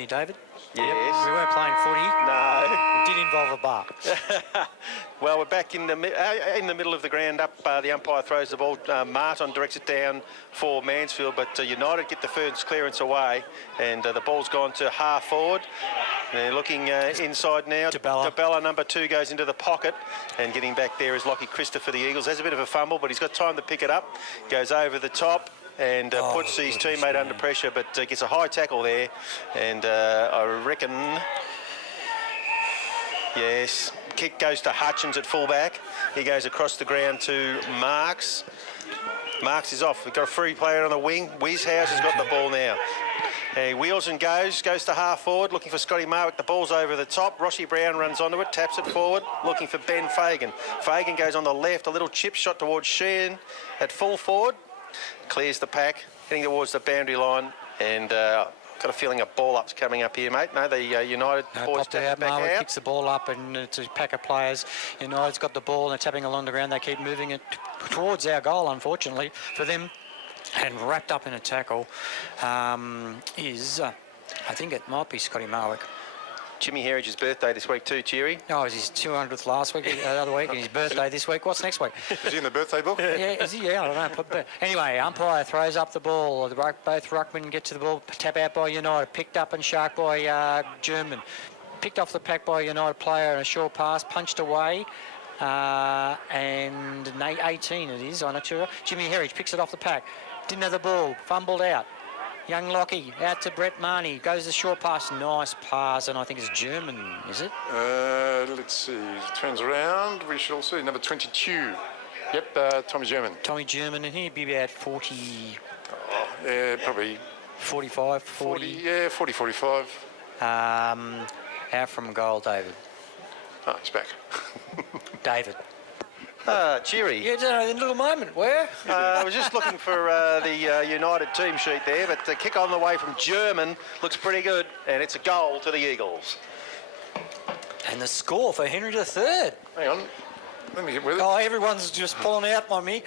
didn't he, David? Yes. We weren't playing footy. No. It did involve a bar. Well, we're back in the middle of the ground up. The umpire throws the ball. Martin directs it down for Mansfield, but United get the first clearance away, and the ball's gone to half forward. They're looking inside now. DeBella, number 2, goes into the pocket, and getting back there is Lockie Christopher for the Eagles. Has a bit of a fumble, but he's got time to pick it up. Goes over the top and puts his teammate under pressure, but gets a high tackle there. And I reckon, yes, kick goes to Hutchins at fullback. He goes across the ground to Marks. Marks is off. We've got a free player on the wing. Weishausen has got the ball now. He wheels and goes to half forward, looking for Scotty Marwick. The ball's over the top. Roshy Brown runs onto it, taps it forward, looking for Ben Fagan. Fagan goes on the left, a little chip shot towards Sheehan at full forward. Clears the pack, heading towards the boundary line, and got a feeling a ball up's coming up here, mate. No, the United boys tap it back out. Picks the ball up, and it's a pack of players. United's got the ball, and they're tapping along the ground. They keep moving it towards our goal, unfortunately, for them. And wrapped up in a tackle is, I think it might be Scotty Marwick. Jimmy Herridge's birthday this week too, Cheery. Oh, it was his 200th last week, the other week, and his birthday this week. What's next week? Is he in the birthday book? Yeah, is he? Yeah, I don't know. But anyway, umpire throws up the ball. Both ruckmen get to the ball. Tap out by United. Picked up and sharked by German. Picked off the pack by a United player and a short pass. Punched away. And 18 it is on a tour. Jimmy Herridge picks it off the pack. Didn't have the ball. Fumbled out. Young Lockie out to Brett Marnie. Goes the short pass. Nice pass, and I think it's German, is it? Let's see. Turns around. We shall see. Number 22. Yep, Tommy German. Tommy German, and he'd be about 40... yeah, probably... 45, 40. Yeah, 40, 45. Out from goal, David. Oh, he's back. David. Cheery. Yeah, a little moment. Where? I was just looking for the United team sheet there, but the kick on the way from German looks pretty good, and it's a goal to the Eagles. And the score for Henry III. Hang on. Let me get with it. Oh, everyone's just pulling out on me.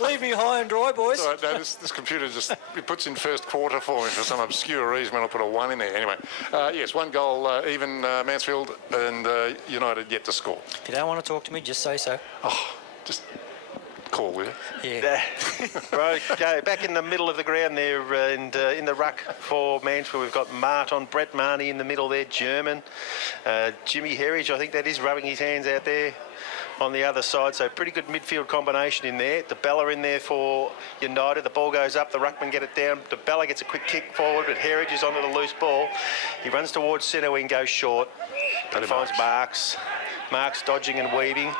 Leave me high and dry, boys. All right, no, this computer just it puts in first quarter for me for some obscure reason. I'll put a 1 in there. Anyway, yes, 1 goal even Mansfield, and United yet to score. If you don't want to talk to me, just say so. Oh, just call, will you? Yeah. Right, okay, back in the middle of the ground there, and in the ruck for Mansfield, we've got Martin, Brett Marnie in the middle there, German. Jimmy Herridge, I think that is rubbing his hands out there on the other side, so pretty good midfield combination in there. DeBella in there for United. The ball goes up, the ruckman get it down. DeBella gets a quick kick forward, but Herridge is onto the loose ball. He runs towards centre wing, goes short, and finds Marks. Marks dodging and weaving.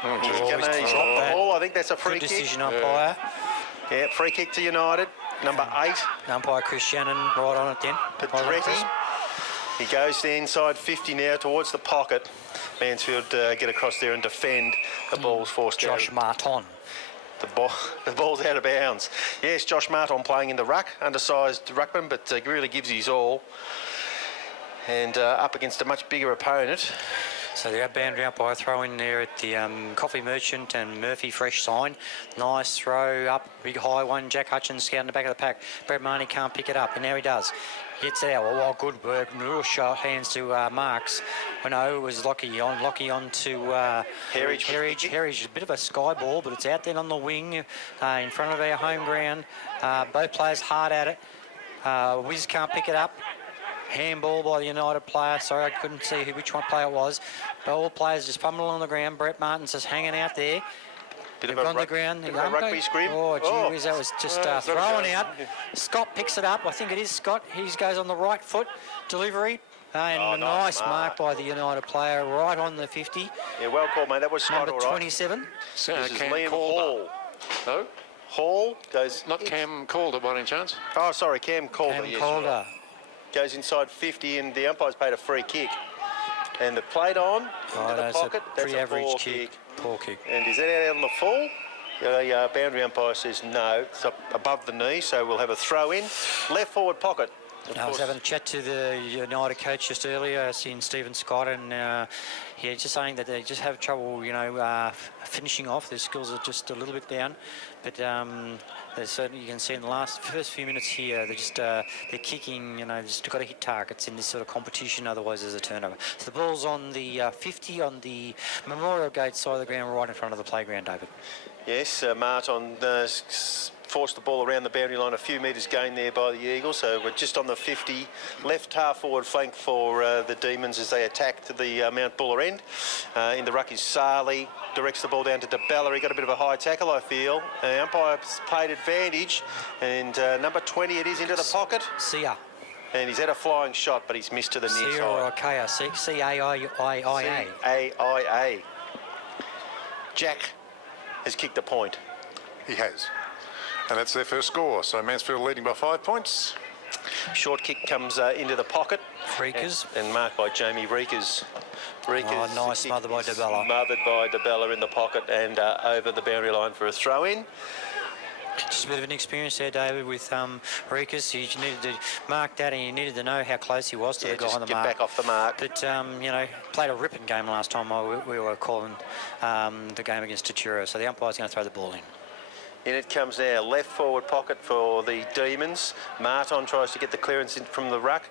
He's going to drop the ball. I think that's a free Good kick. decision, umpire. Yeah, free kick to United. Number 8. Umpire Chris Shannon right on it then. Pedretti. He goes to the inside 50 now towards the pocket. Mansfield get across there and defend. The ball's forced down. Josh Martin. The ball's out of bounds. Yes, Josh Martin playing in the ruck. Undersized ruckman, but really gives his all. And up against a much bigger opponent. So the boundary umpire throw in there at the Coffee Merchant and Murphy fresh sign. Nice throw up, big high one. Jack Hutchins out in the back of the pack. Brett Marnie can't pick it up, and now he does. Gets it out. Oh, good work. Real sharp hands to Marks. I know it was Lockie on to Herridge. Herridge, a bit of a sky ball, but it's out there on the wing in front of our home ground. Both players hard at it. Wiz can't pick it up. Handball by the United player. Sorry, I couldn't see which one player it was. But all players just fumbling on the ground. Brett Martin's just hanging out there. Bit of a rugby scrim. Oh, gee whiz, that was just thrown out. Scott picks it up. I think it is Scott. He goes on the right foot. Delivery. And a nice mark by the United player right on the 50. Yeah, well called, mate. That was Scott, Number all right. 27. This is Cam Liam Calder. Hall. No? Hall goes... Not Cam Calder by any chance? Oh, sorry, Cam Calder. Cam yes, Calder. right. Goes inside 50, and the umpire's paid a free kick. And the played on into the pocket. That's a poor kick. Poor kick. And is that out on the full? The boundary umpire says no. It's up above the knee, so we'll have a throw in. Left forward pocket I was having a chat to the United coach just earlier, seeing Stephen Scott, and just saying that they just have trouble, finishing off. Their skills are just a little bit down, but there's certainly, you can see in the first few minutes here, they're kicking, just got to hit targets in this sort of competition, otherwise there's a turnover. So the ball's on the 50 on the Memorial Gate side of the ground, right in front of the playground, David. Yes, Martin forced the ball around the boundary line, a few metres gained there by the Eagles, so we're just on the 50. Left half forward flank for the Demons as they attack to the Mount Buller end. In the ruck is Sarley, directs the ball down to DeBella. He got a bit of a high tackle, I feel. Umpire's played advantage, and number 20 it is into the pocket. Sia. And he's had a flying shot, but he's missed to the near side. Sia or Ikea, C-A-I-I-A. C-A-I-A. Jack has kicked a point. He has. And that's their first score. So Mansfield leading by 5 points. Short kick comes into the pocket. Reekers. And marked by Jamie Reekers. Oh, nice smother by DeBella. Smothered by DeBella in the pocket and over the boundary line for a throw-in. Just a bit of an experience there, David, with Reekers. You needed to mark that, and you needed to know how close he was to the guy on the get mark. back off the mark. But, played a ripping game last time we were calling the game against Tatura, so the umpire's going to throw the ball in. In it comes now, left forward pocket for the Demons. Martin tries to get the clearance in from the ruck.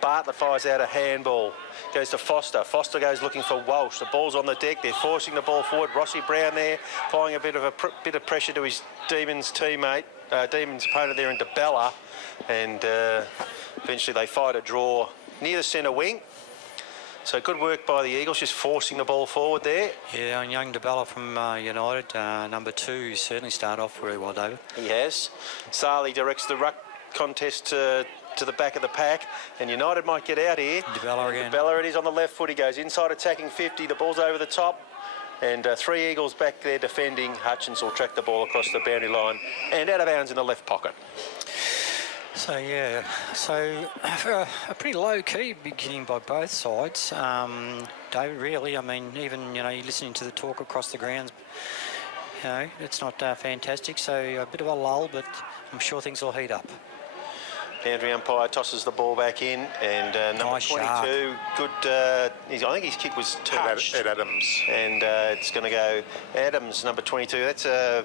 Bartlett fires out a handball. Goes to Foster. Foster goes looking for Walsh. The ball's on the deck. They're forcing the ball forward. Rossi Brown there, applying a bit of pressure to his Demons teammate, Demons opponent there in DeBella. And eventually they fight a draw near the centre wing. So good work by the Eagles, just forcing the ball forward there. Yeah, and young DeBella from United, number 2, certainly started off very well, David. He has. Sarley directs the ruck contest to the back of the pack, and United might get out here. DeBella again. DeBella, it is on the left foot. He goes inside attacking 50. The ball's over the top. And 3 Eagles back there defending. Hutchins will track the ball across the boundary line and out of bounds in the left pocket. So, a pretty low-key beginning by both sides. David, really, I mean, even, you're listening to the talk across the grounds, it's not fantastic. So a bit of a lull, but I'm sure things will heat up. Boundary umpire tosses the ball back in, and number Nice 22, sharp. good. I think his kick was touched. Ed Adams. And it's going to go Adams, number 22. That's a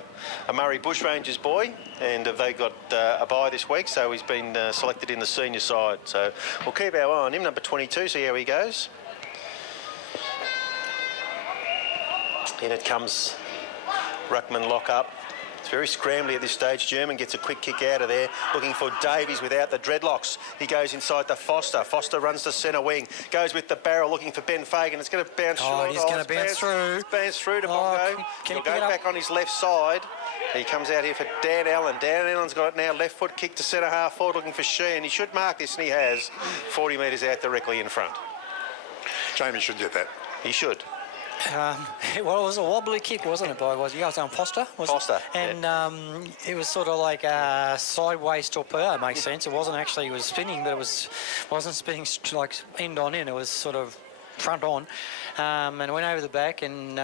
Murray Bushrangers boy, and they got a bye this week, so he's been selected in the senior side. So we'll keep our eye on him, number 22, see how he goes. In it comes Ruckman lock up. It's very scrambly at this stage. German gets a quick kick out of there, looking for Davies without the dreadlocks. He goes inside to Foster. Foster runs to centre wing, goes with the barrel, looking for Ben Fagan. It's going to bounce through. He's going to bounce through. It's bounced through to Bongo. He'll go back on his left side. He comes out here for Dan Allen. Dan Allen's got it now. Left foot kick to centre half forward, looking for Sheehan. He should mark this, and he has. 40 metres out directly in front. Jamie should get that. He should. It was a wobbly kick, wasn't it? Was on Foster? Foster. And it was sort of like sideways torpedo. It makes sense. It wasn't actually. It was spinning, but wasn't spinning like end on end. It was sort of front on, and it went over the back. And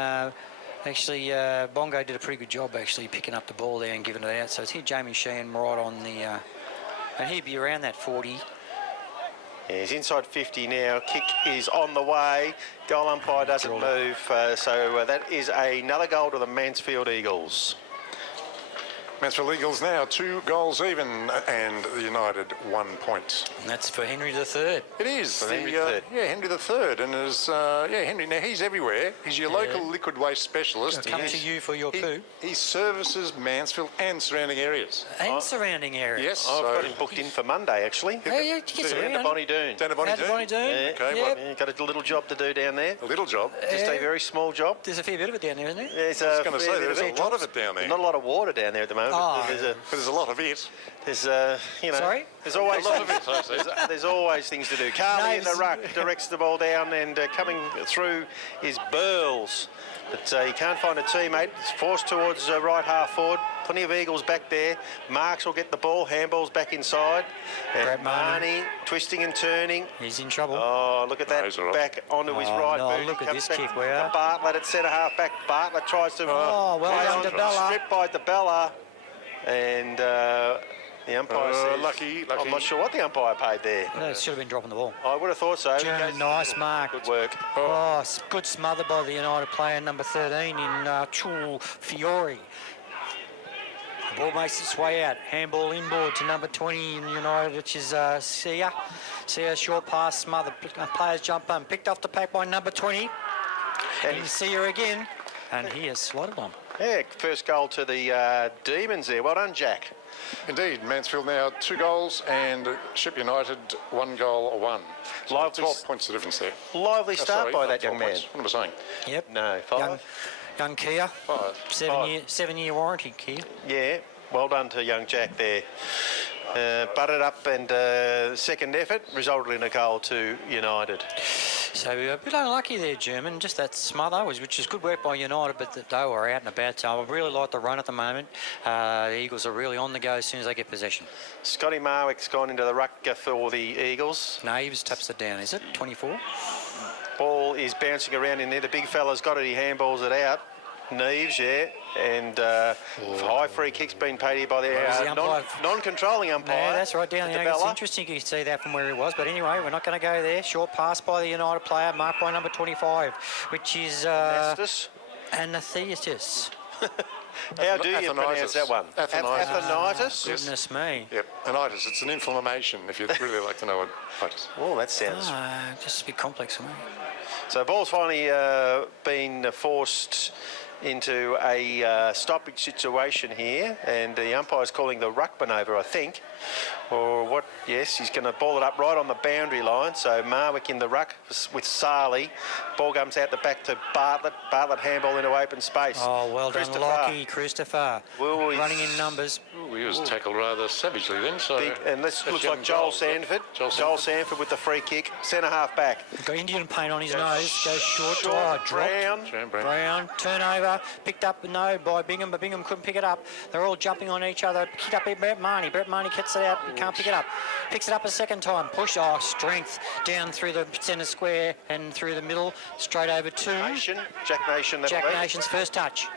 actually, Bongo did a pretty good job actually picking up the ball there and giving it out. So it's hit Jamie Sheehan right on the, and he'd be around that 40. Yeah, he's inside 50 now. Kick is on the way. Goal umpire doesn't move. So that is another goal to the Mansfield Eagles. Mansfield Eagles now 2 goals even, and the United 1 point. And that's for Henry III. It is. For Henry III. Yeah, Henry III. And is Henry. Now, he's everywhere. He's your local liquid waste specialist. Come to you for your poo. He services Mansfield and surrounding areas. And surrounding areas. Yes. I've got him booked in for Monday, actually. Yeah, get Down to Bonnie Doon. Down to Bonnie Doon? Yeah. Okay, Yep. Yeah, got a little job to do down there. A little job. Just a very small job. There's a fair bit of it down there, isn't there? There's I was going to say, there's a lot of it down there. Not a lot of water down there at the moment. Oh. But There's a lot of it. there's Sorry? There's always A lot of it, I see. there's always things to do. Carly in the ruck directs the ball down, and coming through is Burles. But he can't find a teammate. It's forced towards right half forward. Plenty of Eagles back there. Marks will get the ball. Handball's back inside. And Brett Marnie. Marnie twisting and turning. He's in trouble. Oh, look at that. he's all right. Back onto his Oh, right no, boot. look He at comes this back kick, where? to Bartlett at centre half back. Bartlett tries to Oh, well done, DeBella. stripped by DeBella. And The umpire says... Lucky. I'm not sure what the umpire paid there. It should have been dropping the ball. I would have thought so. German, nice mark. Good work. Good smother by the United player, number 13 in Chul Fiore. The ball makes its way out. Handball inboard to number 20 in United, which is Sia. Sia, short pass, smother. Players jump on. Picked off the pack by number 20. And Sia again. And he has slotted one. Yeah, first goal to the Demons there. Well done, Jack. Indeed, Mansfield now 2 goals and Ship United 1 goal or 1. So Lively 12 points the difference there. Lively start by that 12 young man. points. What am I saying? Yep. No, 5. Young Kia. 5. 7-year warranty, Kia. Yeah, well done to young Jack there. Butted up and second effort resulted in a goal to United. So a bit unlucky there, German. Just that smother, which is good work by United, but they were out and about. So I really like the run at the moment. The Eagles are really on the go as soon as they get possession. Scotty Marwick's gone into the ruck for the Eagles. Naves taps it down, is it? 24? Ball is bouncing around in there. The big fella's got it. He handballs it out. Neves, yeah. And high free kicks being paid here by the non-controlling umpire. Yeah, that's right down there. It's Bella. interesting you can see that from where he was. But anyway, we're not going to go there. Short pass by the United player, marked by number 25, which is Anatheus. How do you pronounce that one? Athenitis. Goodness me. Yep, anitis. It's an inflammation, if you'd really like to know what it is. Oh, that sounds... Just a bit complex for me. So ball's finally been forced into a stoppage situation here, and the umpire's calling the ruckman over, I think. Or what? Yes, he's going to ball it up right on the boundary line. So Marwick in the ruck with Sarli. Ball comes out the back to Bartlett. Bartlett handball into open space. Oh, well done, Lockie, Christopher. Running in numbers. Ooh, he was tackled rather savagely then. So and this looks like Joel Sanford. Joel Sanford with the free kick. Centre half back. Got Indian paint on his nose. Goes short. Brown. Turnover. Picked up, by Bingham, but Bingham couldn't pick it up. They're all jumping on each other. Picked up Brett Marnie. Brett Marnie gets it out. Can't pick it up. Picks it up a second time. Push. Oh, strength. Down through the centre square and through the middle. Straight over to Jack Nation. Jack Nation's first touch.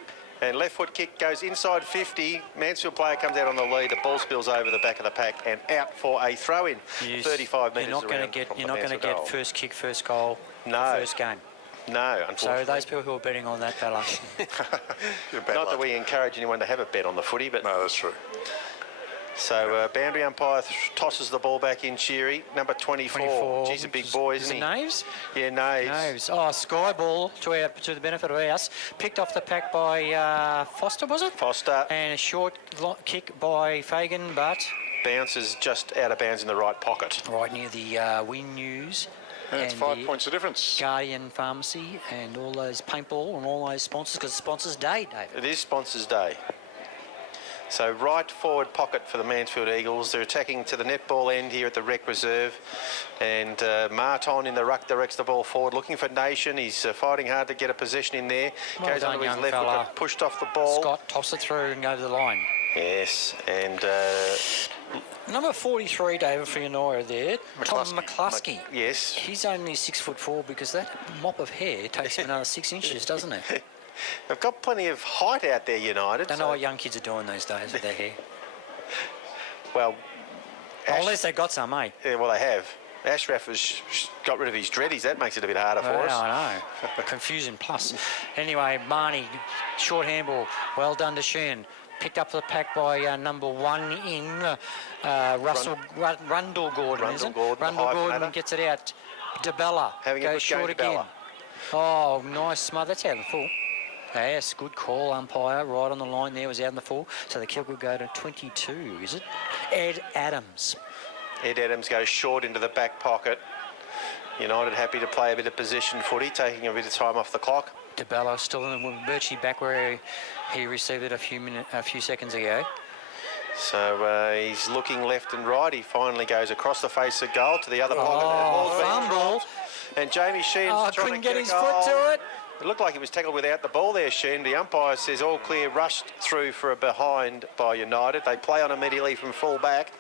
And left foot kick goes inside 50. Mansfield player comes out on the lead. The ball spills over the back of the pack and out for a throw-in. 35 metres. You're not going to get first kick, first goal. No. First game. No, unfortunately. So those people who are betting on that fella. Not that we encourage anyone to have a bet on the footy, but no, that's true. So boundary umpire tosses the ball back in. Cheery, number 24. He's a big boy, isn't he? Naves? Yeah, Naves. Oh, sky ball to the benefit of ours. Picked off the pack by Foster, was it? Foster. And a short kick by Fagan, but bounces just out of bounds in the right pocket. Right near the Win News. And it's 5 points of difference. Guardian Pharmacy and all those paintball and all those sponsors, because it's Sponsors Day, David. It is Sponsors Day. So right forward pocket for the Mansfield Eagles. They're attacking to the netball end here at the rec reserve. And Martin in the ruck directs the ball forward, looking for Nation. He's fighting hard to get a possession in there. Well goes done, onto his young left fella. foot, pushed off the ball. Scott toss it through and go to the line. Yes, and... number 43, David, for United there. Tom McCluskey. Yes. He's only 6'4" because that mop of hair takes him another 6 inches, doesn't it? They've got plenty of height out there, United. Don't know what young kids are doing these days with their hair. Well... unless they've got some, eh? Yeah, well, they have. Ashraf has got rid of his dreadies. That makes it a bit harder for us. I know. Confusion plus. Anyway, Marnie, short handball. Well done to Sheen. Picked up the pack by number 1 in Rundle Gordon, isn't it? Rundle Gordon gets it out. DeBella goes short again. Oh, nice smother. That's out in the full. Yes, good call, umpire. Right on the line there, was out in the full. So the kick will go to 22, is it? Ed Adams. Ed Adams goes short into the back pocket. United happy to play a bit of possession footy, taking a bit of time off the clock. DeBella still in the virtually back where he received it a few seconds ago. So he's looking left and right. He finally goes across the face of goal to the other pocket. Oh, fumble. And Jamie Sheen's trying couldn't to get his foot to it. It looked like he was tackled without the ball there, Sheen. The umpire says all clear, rushed through for a behind by United. They play on immediately from full back.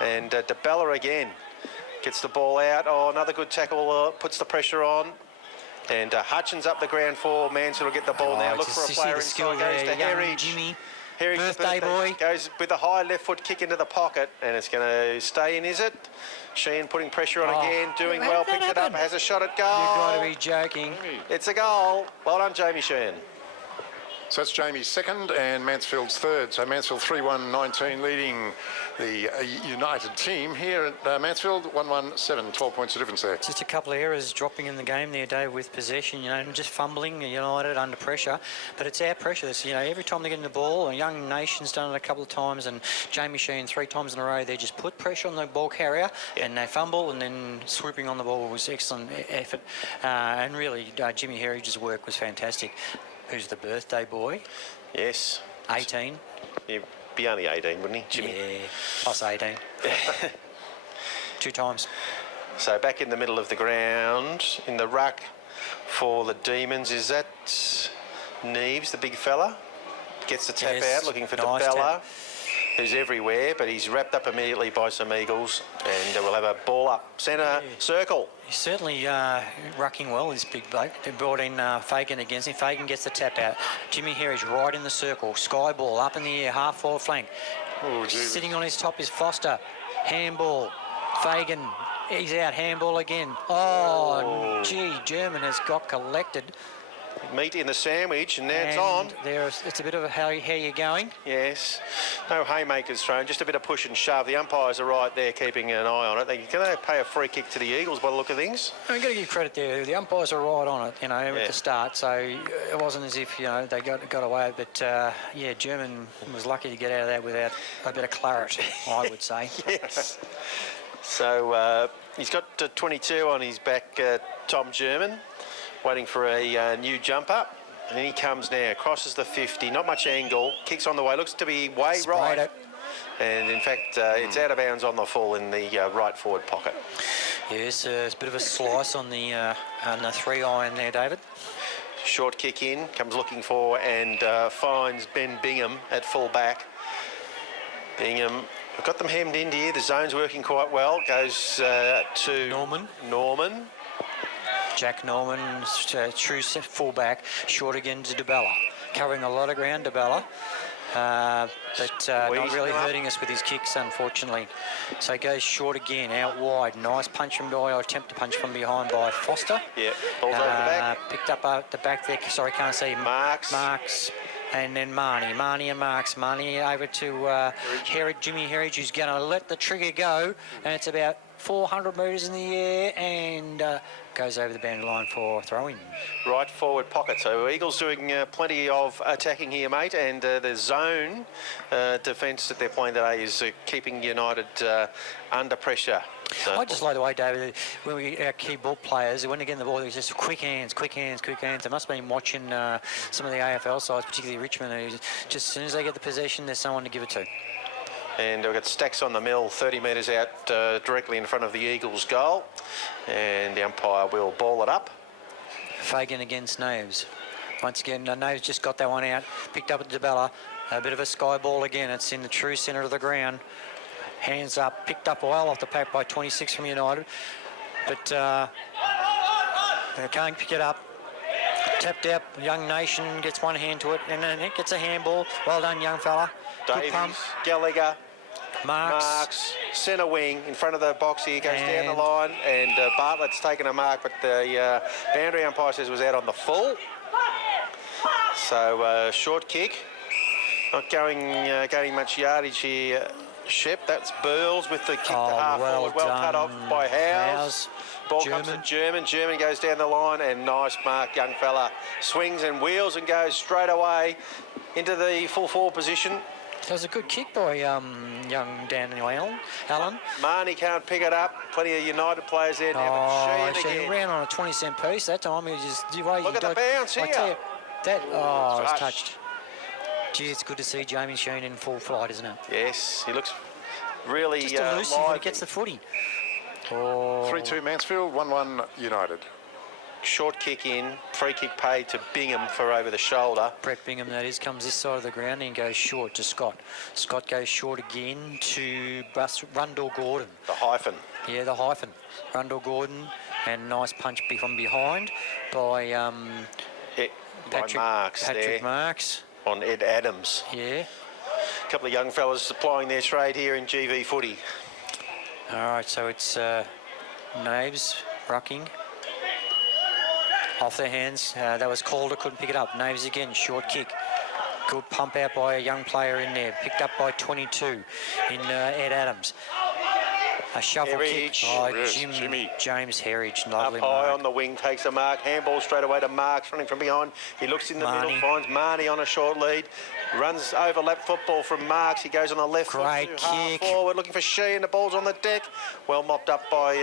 And DeBella again gets the ball out. Oh, another good tackle, puts the pressure on. And Hutchins up the ground for Mansfield will get the ball now. Look for a player inside. Goes to Harry. Here he's Birthday boy. Goes with a high left foot kick into the pocket, and it's going to stay in, is it? Sheehan putting pressure on again, doing How well, did that picks it up, happen? has a shot at goal. You've got to be joking. It's a goal. Well done, Jamie Sheehan. So that's Jamie's second and Mansfield's third. So Mansfield 3-1-19 leading the United team here at Mansfield. 1-1-7, 12 points of difference there. Just a couple of errors dropping in the game there, Dave, with possession, and just fumbling United under pressure. But it's our pressure. It's, every time they get in the ball, a young nation's done it a couple of times, and Jamie Sheehan 3 times in a row, they just put pressure on the ball carrier, and they fumble, and then swooping on the ball was excellent effort. And really, Jimmy Heritage's work was fantastic. Who's the birthday boy? Yes. 18. He'd be only 18, wouldn't he, Jimmy? Yeah, plus 18. 2 times. So back in the middle of the ground, in the ruck for the Demons, is that Neves, the big fella? Gets the tap Yes, out, looking for nice DeBella, tap. who's everywhere, but he's wrapped up immediately by some Eagles, and we'll have a ball up centre circle. He's certainly rucking well, this big bloke. They brought in Fagan against him. Fagan gets the tap out. Jimmy Herridge right in the circle. Sky ball up in the air, half forward flank. Oh, geez. Sitting on his top is Foster. Handball. Fagan, he's out. Handball again. Oh, gee, German has got collected. Meat in the sandwich, and now it's on. It's a bit of a how you going? Yes. No haymakers thrown, just a bit of push and shove. The umpires are right there keeping an eye on it. They're going to pay a free kick to the Eagles by the look of things. I've got to give credit there. The umpires are right on it, at the start. So it wasn't as if, they got away. But, German was lucky to get out of that without a bit of claret, I would say. Yes. So he's got 22 on his back, Tom German, waiting for a new jumper. And then he comes now, crosses the 50, not much angle, kicks on the way, looks to be way Sprayed right. it. And in fact, it's out of bounds on the full in the right forward pocket. Yes, it's a bit of a slice on the 3-iron there, David. Short kick in, comes looking for and finds Ben Bingham at full back. Bingham, I've got them hemmed in here. The zone's working quite well. Goes to Norman. Jack Norman, true fullback, short again to DeBella. Covering a lot of ground, DeBella. But not really hurting us with his kicks, unfortunately. So he goes short again, out wide. Nice punch from behind, or attempt to punch from behind by Foster. Yeah, ball's over the back. Picked up at the back there. Sorry, can't see. Marks. And then Marnie and Marks. Marnie over to Jimmy Herridge, who's going to let the trigger go. And it's about 400 metres in the air and goes over the boundary line for throw-in. Right forward pocket. So Eagles doing plenty of attacking here, mate. And the zone defence that they're playing today is keeping United under pressure. So I just like the way, David, when our key ball players, when they get in the ball, there's just quick hands. They must have been watching some of the AFL sides, particularly Richmond, who just as soon as they get the possession, there's someone to give it to. And we've got Stacks on the mill, 30 metres out directly in front of the Eagles' goal. And the umpire will ball it up. Fagan against Naves. Once again, Naves just got that one out, picked up at DeBella. A bit of a sky ball again. It's in the true centre of the ground. Hands up, picked up well off the pack by 26 from United. But they can't pick it up. Tapped out, Young Nation gets one hand to it, and then it gets a handball. Well done, young fella. Good pump. Davies, Gallagher, Marks. centre wing in front of the box here, goes down the line, and Bartlett's taken a mark, but the boundary umpire says was out on the full. So short kick, not gaining much yardage here. Shep, that's Burles with the kick to half forward, well cut off by Howes. Ball comes to German. German goes down the line, and nice mark, young fella. Swings and wheels and goes straight away into the full forward position. That was a good kick by young Daniel Allen. Marnie can't pick it up. Plenty of United players there now, but Sheehan He again. ran on a 20-cent piece that time. He just Look at the bounce here. I tell you, it was Touch. touched. Gee, it's good to see Jamie Sheehan in full flight, isn't it? Yes, he looks really Just elusive when he lively. gets the footy. 3-2 Mansfield, 1-1 United. Short kick in, free kick paid to Bingham for over the shoulder. Brett Bingham, that is, comes this side of the ground and goes short to Scott. Scott goes short again to Rundle Gordon. The hyphen. Yeah, the hyphen. Rundle Gordon, and nice punch from behind by Patrick Marks Patrick there Marks. on Ed Adams. Yeah. couple of young fellas supplying their trade here in GV footy. All right, so it's Naves rucking. Off their hands. That was Calder, couldn't pick it up. Naves again, short kick. Good pump out by a young player in there. Picked up by 22 in Ed Adams. A shuffle Herridge. kick. Oh, Yes, Jimmy. James Herridge. Up Lovely high mark. on the wing, takes a mark. Handball straight away to Marks, running from behind. He looks in the middle, finds Marnie on a short lead. Runs overlap football from Marks. He goes on the left Great foot to half kick. forward, looking for Shee, and the ball's on the deck. Well mopped up by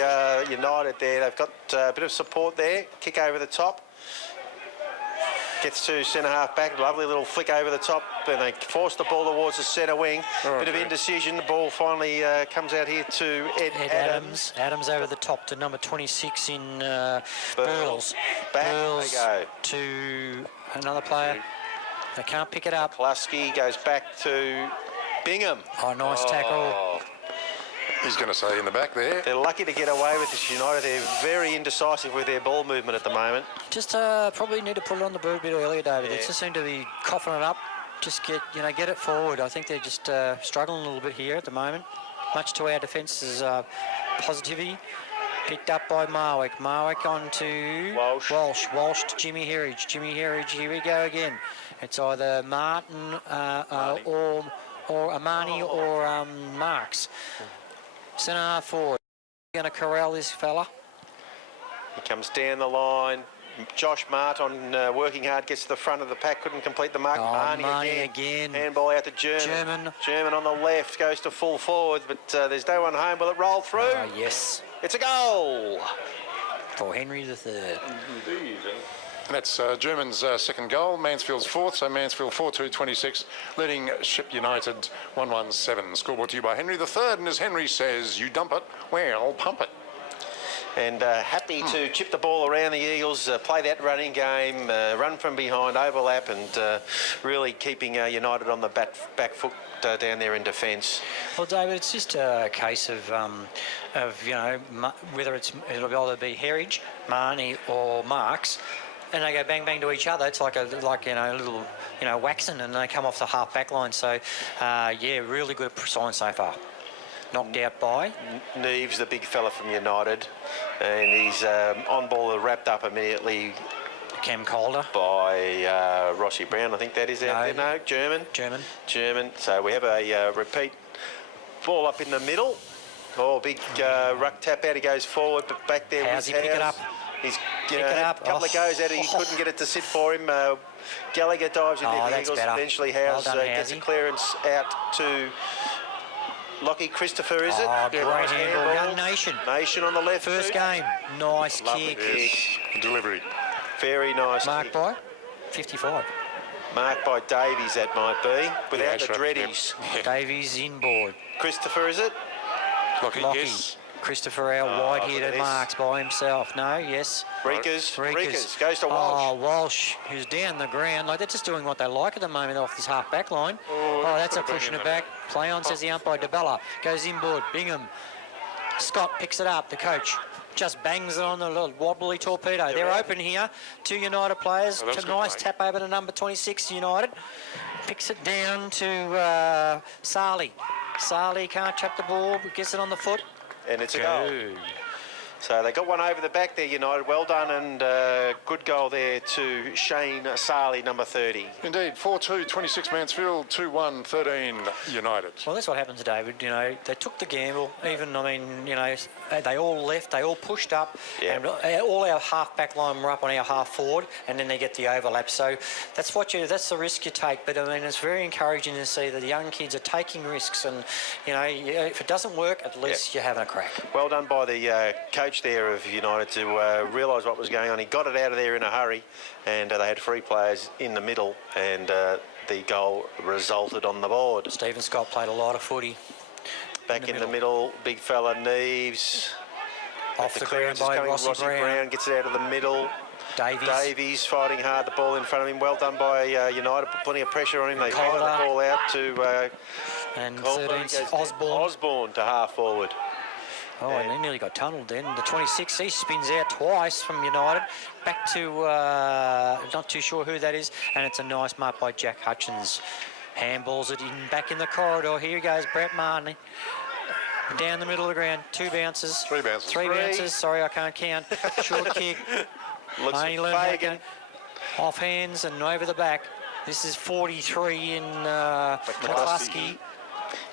United there. They've got a bit of support there. Kick over the top. Gets to centre-half back. Lovely little flick over the top. Then they force the ball towards the centre wing. Bit of indecision. The ball finally comes out here to Ed Adams. Adams over the top to number 26 in Burles. Back Burles they go. to another player. They can't pick it up. Klasky goes back to Bingham. Oh, nice tackle. He's going to say in the back there. They're lucky to get away with this United. They're very indecisive with their ball movement at the moment. Just probably need to put it on the boot a bit earlier, David. They just seem to be coughing it up. Just get it forward. I think they're just struggling a little bit here at the moment. Much to our defence's positivity. Picked up by Marwick. Marwick on to Walsh. Walsh to Jimmy Herridge. Jimmy Herridge, here we go again. It's either Martin or Amani or Marks. Centre forward. Going to corral this fella. He comes down the line. Josh Martin working hard, gets to the front of the pack, couldn't complete the mark. Marnie again. Handball out to German. German on the left, goes to full forward, but there's no one home. Will it roll through? Yes. It's a goal. For Henry III. Indeed. And that's German's second goal, Mansfield's fourth, so Mansfield 4-2-26, leading Ship United 1-1-7. Scoreboard to you by Henry III, and as Henry says, you dump it, well, pump it. And happy to chip the ball around the Eagles, play that running game, run from behind, overlap, and really keeping United on the back foot down there in defence. Well, David, it's just a case of whether it'll either be Herridge, Marnie, or Marks. And they go bang bang to each other. It's like a little waxing, and they come off the half back line. So really good sign so far. Knocked out by Neves, the big fella from United, and he's on ball, wrapped up immediately. Cam Calder by Rossi Brown, I think that is out there. No, German. So we have a repeat ball up in the middle. Oh, big ruck tap out. He goes forward, but back there. How's he pick it up? He's a couple of goes at it. He couldn't get it to sit for him. Gallagher dives in there. The Eagles eventually House gets a clearance out to Lockie Christopher, is it? Great handball. Young Nation. Nation on the left. First game. Nice kick. Yes. Delivery. Very nice. Marked by 55. Marked by Davies, that might be. Without the dreadies. Yep. Davies inboard. Christopher, is it? Lockie. Yes. Christopher out wide-headed Marks by himself. No, yes. Reekers goes to Walsh. Oh, Walsh, who's down the ground. Like, they're just doing what they like at the moment off this half-back line. Oh, that's a pushing it back. Play on, says the umpire. DeBella goes inboard. Bingham. Scott picks it up, the coach. Just bangs it on the little wobbly torpedo. They're open here. Two United players. Nice tap over to number 26, United. Picks it down to Sarli. Sarli can't trap the ball, but gets it on the foot. And it's a goal. So they got one over the back there, United. Well done, and good goal there to Shane Sarli, number 30. Indeed, 4-2-26 Mansfield, 2-1-13 United. Well, that's what happens, David. They took the gamble. Even, they all left. They all pushed up. Yeah. And all our half-back line were up on our half-forward, and then they get the overlap. So that's the risk you take. But, it's very encouraging to see that the young kids are taking risks. And, if it doesn't work, at least you're having a crack. Well done by the coach there of United to realise what was going on. He got it out of there in a hurry, and they had free players in the middle, and the goal resulted on the board. Stephen Scott played a lot of footy. Back in the middle, big fella Neves. Off the ground by Rossi Brown. Gets it out of the middle. Davies fighting hard, the ball in front of him. Well done by United, put plenty of pressure on him. They fire the ball out to and 13th, Osborne to half forward. Oh, and he nearly got tunnelled then. The 26, he spins out twice from United. Back to, not too sure who that is. And it's a nice mark by Jack Hutchins. Handballs it in back in the corridor. Here he goes, Brett Marnie. Down the middle of the ground. 2 bounces. 3 bounces. Three bounces. Sorry, I can't count. Short kick. Looks Only at learned how to Fagan. go off hands and over the back. This is 43 in McCluskey.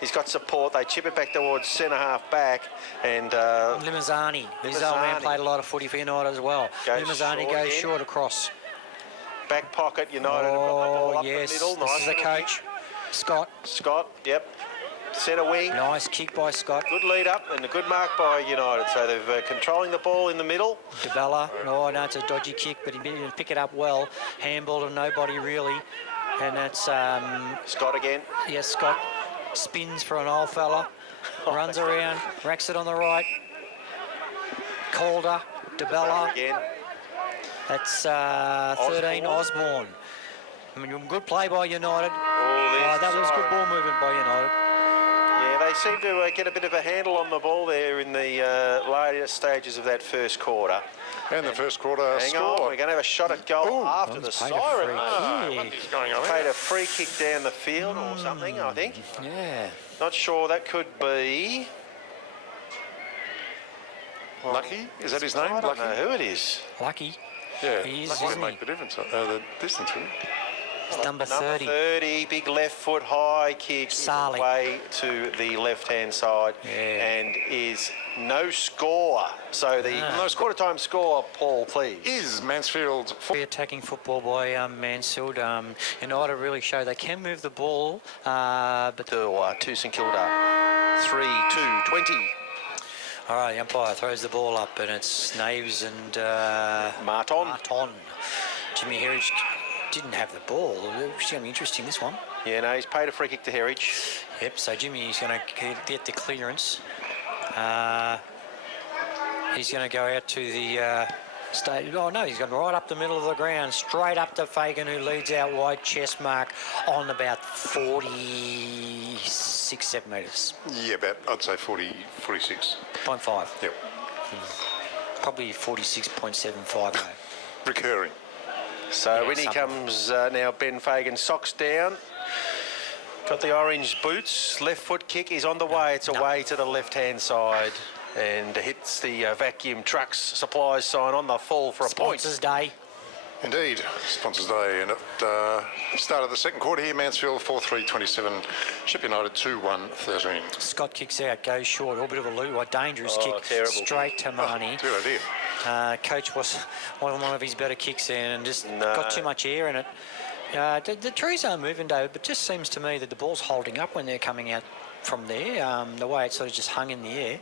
He's got support. They chip it back towards centre half back, and Limazani. His old man played a lot of footy for United as well. Limazani goes short across. Back pocket, United. Have got the ball up yes. the middle. This Nice is the little coach. Scott. kick. Scott, yep. Centre wing. Nice kick by Scott. Good lead up and a good mark by United. So they're controlling the ball in the middle. DeBella. Oh, no, it's a dodgy kick, but he didn't pick it up well. Handball to nobody, really. And that's... Scott again. Yes, Scott spins for an old fella. Runs around. Racks it on the right. Calder. DeBella. Again. That's 13, Osborne. I mean, good play by United. That was good ball movement by United. Yeah, they seem to get a bit of a handle on the ball there in the later stages of that first quarter. And the first quarter Hang score. on, we're going to have a shot at goal after the paid a siren. free What is going on Played here? a free kick down the field or something, I think. Yeah. Not sure, that could be... Lucky? Is that his name? I don't Lucky? know who it is. Lucky. Yeah, He is, Lucky to isn't make he? the difference, the distance. Really. It's number 30. 30, big left foot high kick Sally. way to the left-hand side, and is no score. So the quarter time score, Paul, please. Is Mansfield... Very attacking football by Mansfield. United really show they can move the ball, but To St Kilda, 3-2, 20. all right, the umpire throws the ball up, and it's Naves and Marton. Jimmy Herridge didn't have the ball. It's going to be interesting, this one. Yeah, no, he's paid a free kick to Herridge. Yep, so Jimmy's going to get the clearance. He's going to go out to the stage. Oh, no, he's going right up the middle of the ground, straight up to Fagan, who leads out wide, chest mark on about 46, 7 metres. Yeah, about, I'd say 46. 0.5. Yep. Probably 46.75, mate. Recurring. So Yeah, when he something. comes now, Ben Fagan, socks down. Got the orange boots. Left foot kick is on the way. It's away to the left-hand side. And hits the vacuum trucks supplies sign on the fall for a Sponsors point. Day. Indeed, Sponsors Day. And at the start of the second quarter here, Mansfield 4-3-27, Ship United 2-1-13. Scott kicks out, goes short. A bit of a loop, a dangerous kick. terrible. Straight to Marnie. Good idea. Coach was one of his better kicks in and just No. got too much air in it. The trees aren't moving, David, but just seems to me that the ball's holding up when they're coming out from there. The way it sort of just hung in the air.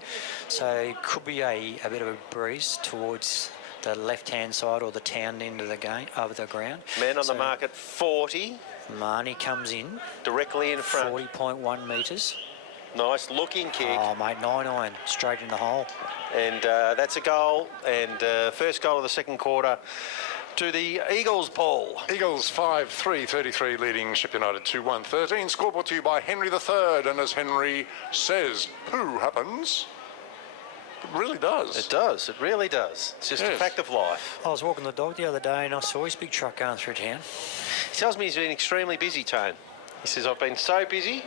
So it could be a bit of a breeze towards the left-hand side or the town end of the game, over the ground. Men on the market, 40. Marnie comes in, Directly in front. 40.1 metres. Nice looking kick. Oh, mate, 9-9, straight in the hole. And that's a goal. And first goal of the second quarter to the Eagles, Paul. Eagles 5-3-33 leading Ship United 2-1-13. Score brought to you by Henry III. And as Henry says, poo happens. It really does. It does. It really does. It's just a Yes. fact of life. I was walking the dog the other day and I saw his big truck going through town. He tells me he's been extremely busy, Tone. He says, I've been so busy.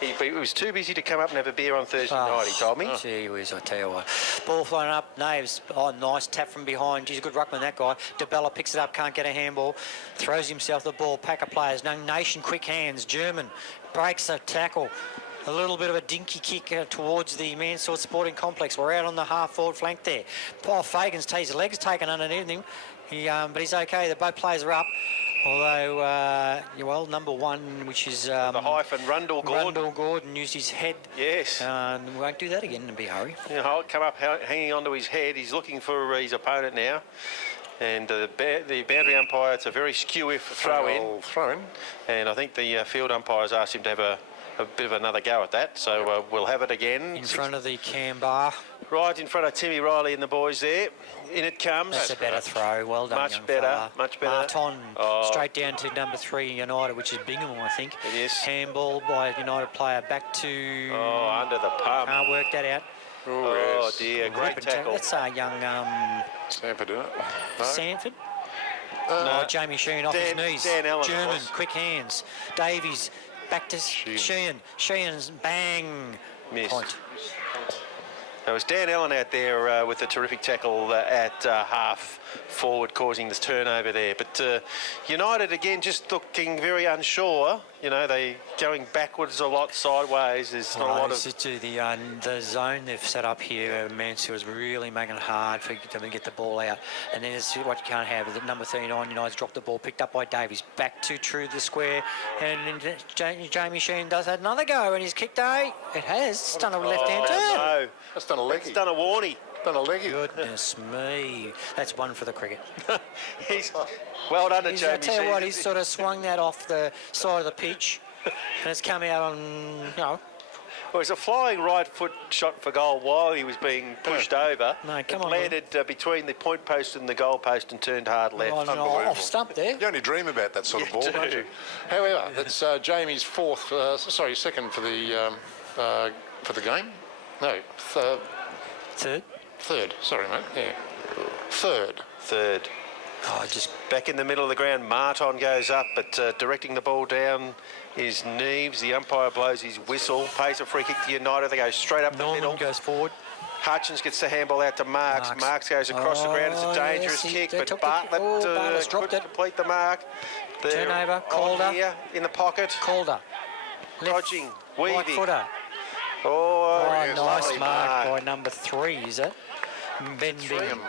He was too busy to come up and have a beer on Thursday night, he told me. Gee whiz, I tell you what. Ball flown up, Naves. Oh, nice tap from behind. He's a good ruckman, that guy. DeBella picks it up, can't get a handball. Throws himself the ball. Pack of players. Young Nation, quick hands. German breaks a tackle. A little bit of a dinky kick towards the Mansfield Sporting Complex. We're out on the half-forward flank there. Paul Fagan's his legs taken underneath him. But he's okay. The both players are up. Although, number one, which is... The hyphen, Rundle Gordon. Rundle Gordon used his head. Yes. We won't do that again in a big hurry. You know, come up hanging onto his head. He's looking for his opponent now. And the boundary umpire, it's a very skew-if throw-in. Throw-in. And I think the field umpires asked him to have a bit of another go at that. So we'll have it again. In front of the cam bar. Right in front of Timmy Riley and the boys there. In it comes. That's a better throw. Well done, Much young better, fella. much better. Marton, Oh. straight down to number 3 United, which is Bingham, I think. It is. Handball by a United player back to... Oh, under the pump. Can't work that out. Oh, Yes. dear. Great Ripping tackle. That's our young Stanford, isn't it? No? Sanford. Jamie Sheehan off his knees. Dan Allen, German, boss. quick hands. Davies back to Sheehan. Sheehan's bang. Missed. Point. There was Dan Allen out there with a terrific tackle at half forward, causing this turnover there. But United, again, just looking very unsure. You know, they going backwards a lot, sideways. There's not a lot of... The zone they've set up here, Mansfield is really making it hard for them to get the ball out. And then it's what you can't have is that number 39, United's dropped the ball, picked up by Davies, back to true the square. And Jamie Sheen does another go, and he's kicked a... It has. It's done a left-hand turn. No. That's done a leggy. It's done a Warnie. Done a leggy. Goodness me. That's one for the cricket. He's well done to Jamie I tell you what, Sheen. he's sort of swung that off the side of the pitch, and it's come out on, Well, it was a flying right foot shot for goal while he was being pushed over. No, come it on, landed between the point post and the goal post and turned hard left. off stump there. You only dream about that sort of ball, You don't do. you? However, that's Jamie's second for the game. No, third. Sorry, mate. Yeah, third. Just Back in the middle of the ground, Marton goes up, but directing the ball down is Neves. The umpire blows his whistle, pays a free kick to United. They go straight up the middle. Norman goes forward. Hutchins gets the handball out to Marks. Marks goes across the ground. It's a dangerous kick, but Bartlett dropped couldn't it. complete the mark. They're Turnover, on Calder. here in the pocket. Calder. Dodging, Right weaving. footer. Oh, Nice lovely mark by number 3, is it? Ben Bingham. Bingham.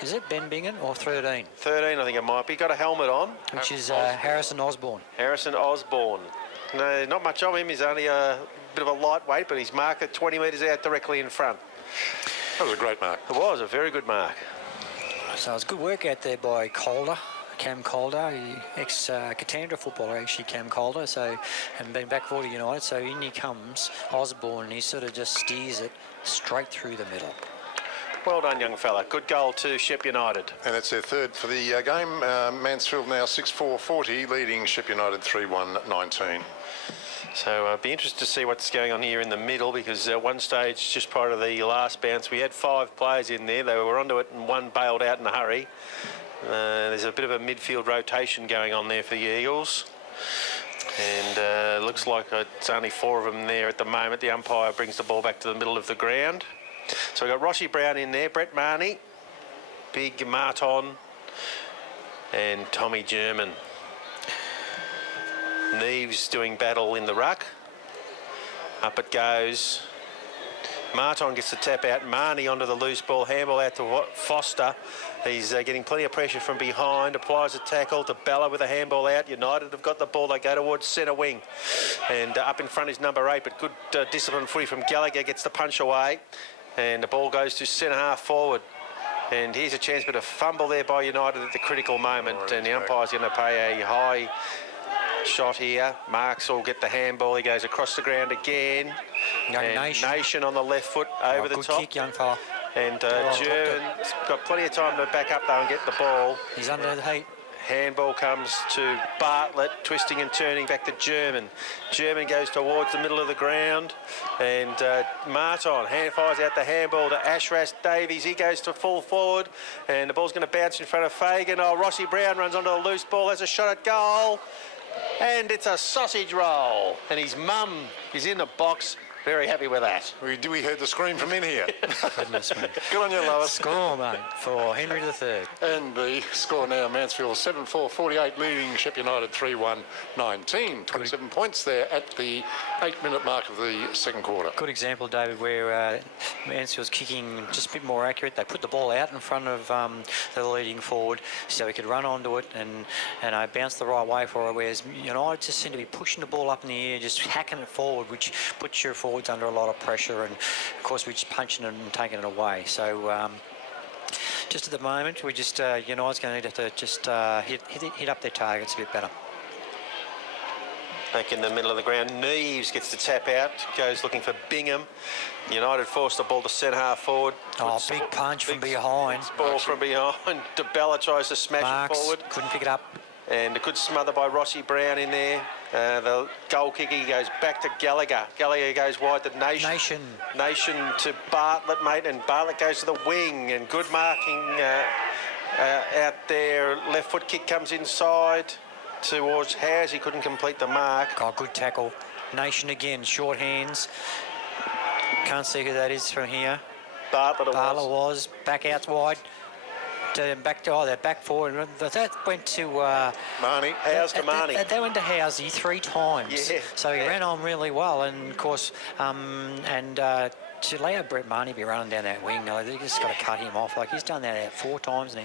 Is it Ben Bingham or 13? 13, I think it might be. Got a helmet on. Which is Harrison Osborne. Harrison Osborne. No, not much of him. He's only a bit of a lightweight, but he's marked at 20 metres out directly in front. That was a great mark. It was a very good mark. So it was good work out there by Calder. Cam Calder, ex-Katandra footballer actually, Cam Calder, and been back for United, so in he comes, Osborne, and he sort of just steers it straight through the middle. Well done, young fella. Good goal to Shep United. And that's their third for the game. Mansfield now 6-4-40, leading Shep United 3-1-19. So I'd be interested to see what's going on here in the middle, because at one stage, just prior to the last bounce, we had 5 players in there. They were onto it and one bailed out in a hurry. There's a bit of a midfield rotation going on there for the Eagles. And looks like it's only 4 of them there at the moment. The umpire brings the ball back to the middle of the ground. So we've got Rossi Brown in there, Brett Marnie, Big Marton, and Tommy German. Neves doing battle in the ruck. Up it goes. Marton gets the tap out. Marnie onto the loose ball. Handball out to Foster. He's getting plenty of pressure from behind. Applies a tackle to Bella with a handball out. United have got the ball. They go towards centre wing. And up in front is number 8, but good discipline footy from Gallagher. Gets the punch away. And the ball goes to centre half forward. And here's a chance, but a fumble there by United at the critical moment. And the umpire's going to pay a high shot here. Marks will get the handball. He goes across the ground again. Nation on the left foot over the good top. kick, young fella. And German's got plenty of time to back up though and get the ball. He's under the heat. Handball comes to Bartlett, twisting and turning back to German. German goes towards the middle of the ground, and Marton fires out the handball to Ashras Davies. He goes to full forward, and the ball's going to bounce in front of Fagan. Oh, Rossi Brown runs onto a loose ball. Has a shot at goal, and it's a sausage roll. And his mum is in the box. Very happy with that. We heard the scream from in here. Goodness me. Good on you, Lois. Score, mate, for Henry III. And the score now, Mansfield 7-4-48, leading Shep United 3-1-19. 27 points there at the 8-minute mark of the second quarter. Good example, David, where Mansfield's kicking just a bit more accurate. They put the ball out in front of the leading forward so he could run onto it and bounce the right way for it, whereas United just seem to be pushing the ball up in the air, just hacking it forward, which puts your forwards under a lot of pressure, and of course we're just punching it and taking it away. So just at the moment, we just United's going to need to just hit up their targets a bit better. Back in the middle of the ground, Neves gets the tap out, goes looking for Bingham. United forced the ball to centre half forward. Oh, big punch from behind. Ball from behind. DeBella tries to smash Marks it forward. couldn't pick it up. And a good smother by Rossi Brown in there. The goal kicker goes back to Gallagher. Gallagher goes wide to Nation. Nation to Bartlett, mate, and Bartlett goes to the wing. And good marking Out there, left foot kick comes inside towards Howes. He couldn't complete the mark. Oh, good tackle. Nation again, short hands. Can't see who that is from here. Bartlett was. Back out wide. They're back forward. That went to... Marnie. Howes to Marnie. That went to Housey 3 times. Yeah. So he ran on really well. And, of course, to allow Brett Marnie be running down that wing, they just got to cut him off. Like, he's done that 4 times now.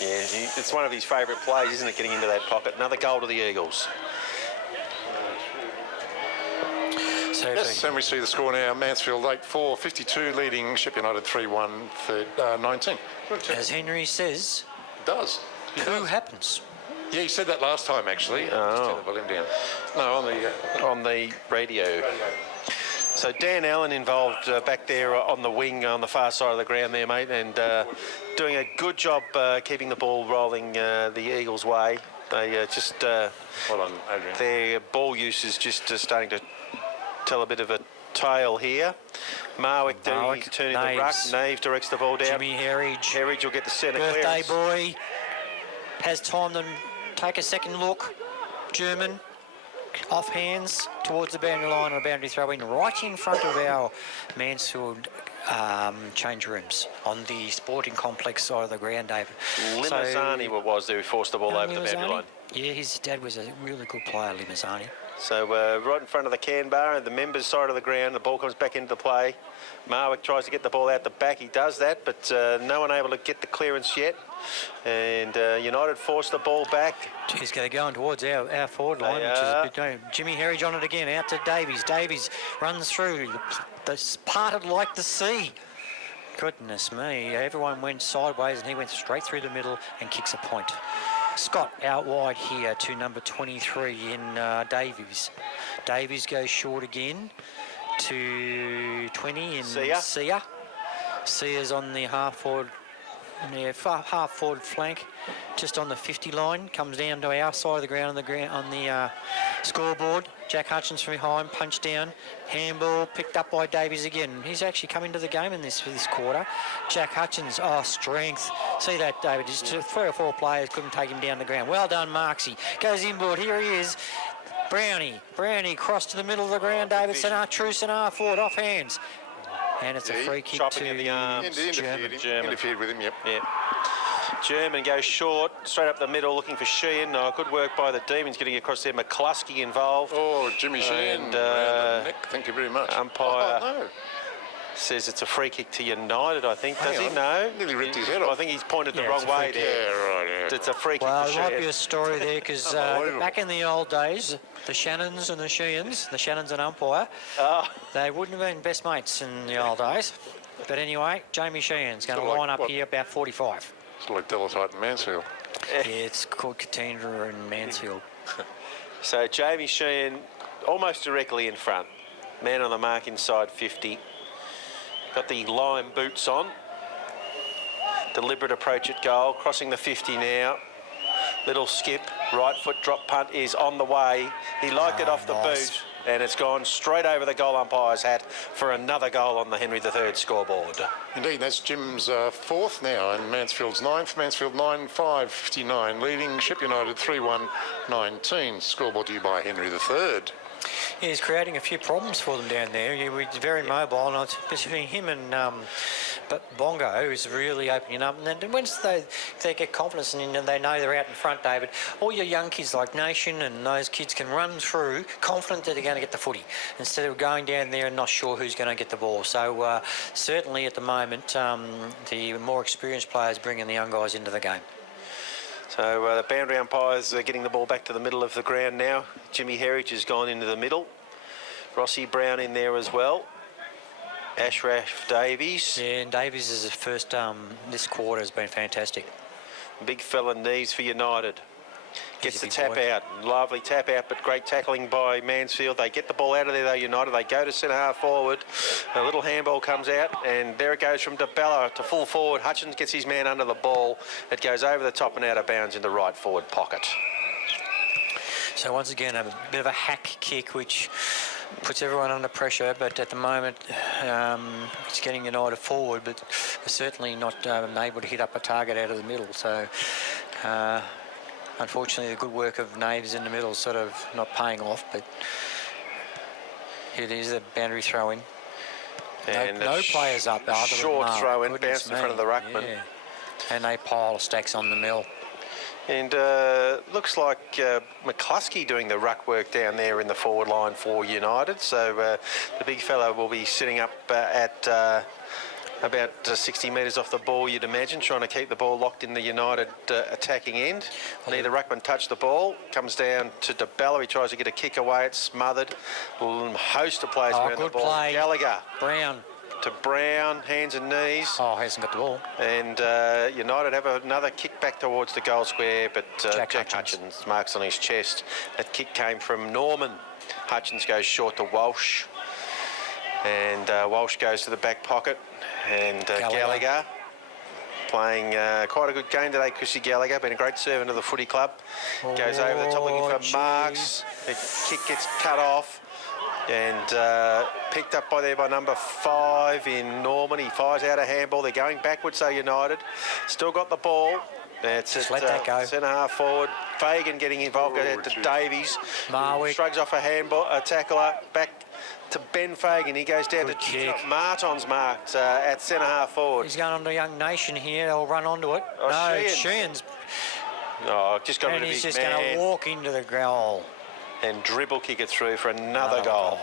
Yeah, it's one of his favourite plays, isn't it, getting into that pocket. Another goal to the Eagles. Yes, and we see the score now. Mansfield 8-4, 52 leading Ship United 3-1, 19. As Henry says, does. Who happens? Yeah, he said that last time, actually. Oh. Just turn the volume down. No, on the radio. So Dan Allen involved back there on the wing on the far side of the ground there, mate, and doing a good job keeping the ball rolling the Eagles' way. They well done, Adrian. Their ball use is just starting to tell a bit of a tale here. Marwick turning the ruck. Nave directs the ball down. Jimmy Herridge. Herridge will get the centre Birthday clearance. boy. Has time to take a second look. German. Off hands towards the boundary line on a boundary throw in right in front of our Mansfield change rooms on the sporting complex side of the ground, David. Limazani was there who forced the ball over the boundary line. Yeah, his dad was a really good player, Limazani. So right in front of the can bar and the members' side of the ground, the ball comes back into play. Marwick tries to get the ball out the back. He does that, but no one able to get the clearance yet. And United forced the ball back. He's going to go towards our forward line, which is a bit... Jimmy Herridge on it again, out to Davies. Davies runs through. That's parted like the sea. Goodness me. Everyone went sideways and he went straight through the middle and kicks a point. Scott out wide here to number 23 in Davies. Davies goes short again to 20 in Sia. Sia's on the half forward flank, just on the 50 line. Comes down to our side of the ground on the scoreboard. Jack Hutchins from behind, punched down. Handball picked up by Davies again. He's actually come into the game in this quarter. Jack Hutchins, strength. See that, David? Just 3 or 4 players couldn't take him down the ground. Well done, Marksy. Goes inboard. Here he is. Brownie crossed to the middle of the ground. David true centre forward, off hands. And it's a free kick to the arms. Interfered with him, yep. German goes short, straight up the middle, looking for Sheehan. Good work by the Demons getting across there. McCluskey involved. Oh, Jimmy Sheehan. And, the neck. Thank you very much. Umpire says it's a free kick to United, I think. Does he? No. Nearly ripped his head off. I think he's pointed the wrong way there. Yeah, right, yeah. It's a free kick Well, to there might Sheehan. be a story there because back in the old days, the Shannons and the Sheehans, the Shannons and umpire, they wouldn't have been best mates in the old days. But anyway, Jamie Sheehan's going to line up here about 45. It's like Delatite and Mansfield. Yeah, it's called Katendra and Mansfield. So Jamie Sheehan almost directly in front. Man on the mark inside 50. Got the lime boots on. Deliberate approach at goal. Crossing the 50 now. Little skip. Right foot drop punt is on the way. He liked it off the boot. And it's gone straight over the goal umpire's hat for another goal on the Henry III scoreboard. Indeed, that's Jim's 4th now and Mansfield's 9th. Mansfield 9-5, 59, leading Ship United 3-1, 19. Scoreboard to you by Henry III. Yeah, he's creating a few problems for them down there. He's very mobile, and it's between him and Bongo, who's really opening up. And then once they get confidence and they know they're out in front, David, all your young kids like Nation and those kids can run through confident that they're going to get the footy instead of going down there and not sure who's going to get the ball. So certainly at the moment, the more experienced players bringing the young guys into the game. So the boundary umpires are getting the ball back to the middle of the ground now. Jimmy Herridge has gone into the middle. Rossi Brown in there as well. Ashraf Davies. Yeah, and Davies is the first this quarter has been fantastic. Big fella Neves for United. Gets the tap boy. out. Lovely tap out, but great tackling by Mansfield. They get the ball out of there, though, United. They go to centre half forward. A little handball comes out, and there it goes from DeBella to full forward. Hutchins gets his man under the ball. It goes over the top and out of bounds in the right forward pocket. So once again, a bit of a hack kick, which puts everyone under pressure. But at the moment, it's getting United forward, but they're certainly not able to hit up a target out of the middle. So unfortunately, the good work of Naves in the middle is sort of not paying off. But here it is, a boundary throw in. And no players up there. Short throw in, bounced in front of the ruckman. Yeah. And they pile of stacks on the mill. And looks like McCluskey doing the ruck work down there in the forward line for United. So the big fella will be sitting up at about 60 metres off the ball, you'd imagine, trying to keep the ball locked in the United attacking end. Neither ruckman touched the ball. Comes down to DeBella. He tries to get a kick away. It's smothered. A host of players around the ball. Play. Gallagher. Brown. To Brown, hands and knees. Oh, hasn't got the ball. And United have another kick back towards the goal square, but Jack Hutchins marks on his chest. That kick came from Norman. Hutchins goes short to Walsh. And Walsh goes to the back pocket. And Gallagher playing quite a good game today. Chrissy Gallagher, been a great servant of the footy club. Goes over the top looking for Marks. The kick gets cut off. And picked up by number 5 in Norman. He fires out a handball. They're going backwards, so United. Still got the ball. That's it. Let that go. Centre half forward. Fagan getting involved. Goes out to Davies. Marwick. Shrugs off a handball. A tackler. Back to Ben Fagan. He goes down Good to kick. Martin's marked at centre half forward. He's going on to Young Nation here. They'll run onto it. Oh, no, Sheehan's. Sheehan's. Oh, just got rid And of he's his just going to walk into the goal. and dribble kick it through for another goal.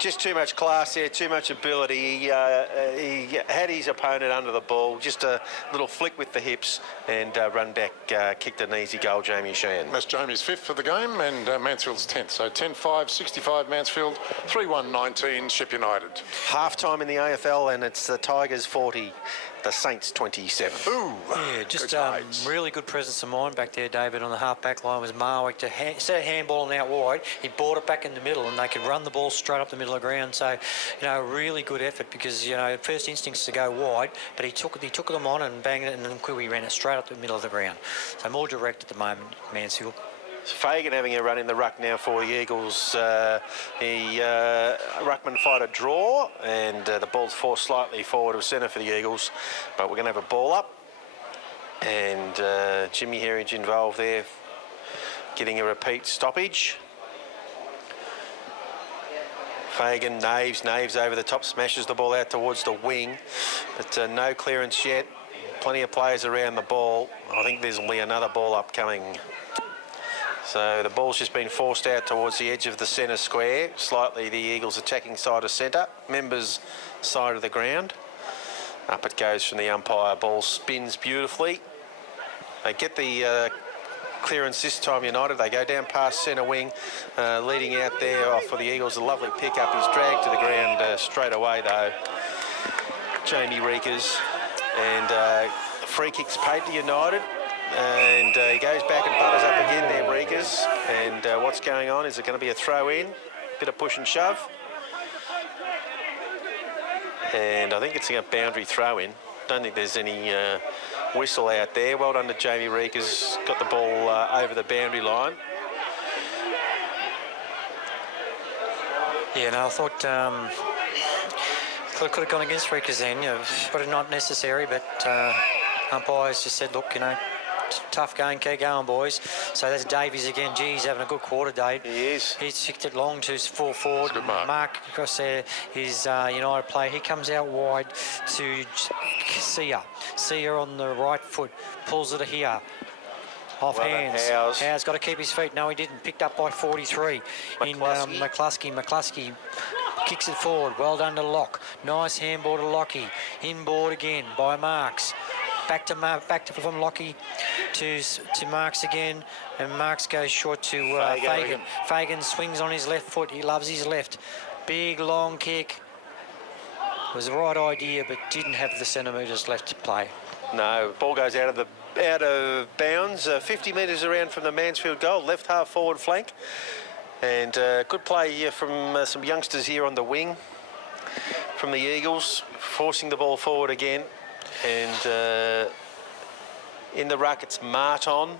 Just too much class there, too much ability. He had his opponent under the ball, just a little flick with the hips and run back, kicked an easy goal, Jamie Sheehan. That's Jamie's 5th for the game and Mansfield's 10th. So 10-5, 65 Mansfield, 3-1-19 Ship United. Half-time in the AFL and it's the Tigers 40, the Saints 27. Ooh, Yeah, just really good presence of mind back there, David, on the half-back line was Marwick to instead of handballing out wide, he brought it back in the middle and they could run the ball straight up the middle of the ground. So, you know, really good effort because, you know, first instincts to go wide, but he took them on and banged it and then quickly ran it straight up the middle of the ground. So more direct at the moment, Mansfield. Fagan having a run in the ruck now for the Eagles. Ruckman fired a draw and the ball's forced slightly forward of centre for the Eagles, but we're going to have a ball up and Jimmy Herridge involved there getting a repeat stoppage. Fagan, Naves over the top, smashes the ball out towards the wing, but no clearance yet. Plenty of players around the ball. I think there's only another ball upcoming. So the ball's just been forced out towards the edge of the centre square, slightly the Eagles attacking side of centre, members side of the ground. Up it goes from the umpire, ball spins beautifully. They get the clearance this time, United. They go down past centre wing, leading out there for the Eagles. A lovely pick-up. He's dragged to the ground straight away though. Jamie Reekers, and free kicks paid to United. And he goes back and butters up again there, Reekers. And what's going on? Is it going to be a throw in? Bit of push and shove. And I think it's a boundary throw in. Don't think there's any whistle out there. Well done to Jamie Reekers. Got the ball over the boundary line. Yeah, no, I thought could have gone against Reekers then, you know, but not necessary. But umpires just said, look, you know, tough game, keep going, boys. So that's Davies again. Gee, he's having a good quarter, Dave. He is. He's kicked it long to full forward. Good mark. Across there is United play. He comes out wide to Sia. Sia on the right foot. Pulls it here. Off Well, hands. Howes Got to keep his feet. No, he didn't. Picked up by 43 in McCluskey. McCluskey kicks it forward. Well done to Locke. Nice handball to Lockie. Inboard again by Marks. Back to from Lockie to Marks again, and Marks goes short to Fagan. Fagan swings on his left foot. He loves his left. Big long kick. Was the right idea, but didn't have the centimetres left to play. No, ball goes out of bounds. 50 metres around from the Mansfield goal, left half forward flank, and good play here from some youngsters here on the wing from the Eagles, forcing the ball forward again. And in the ruck, it's Martin.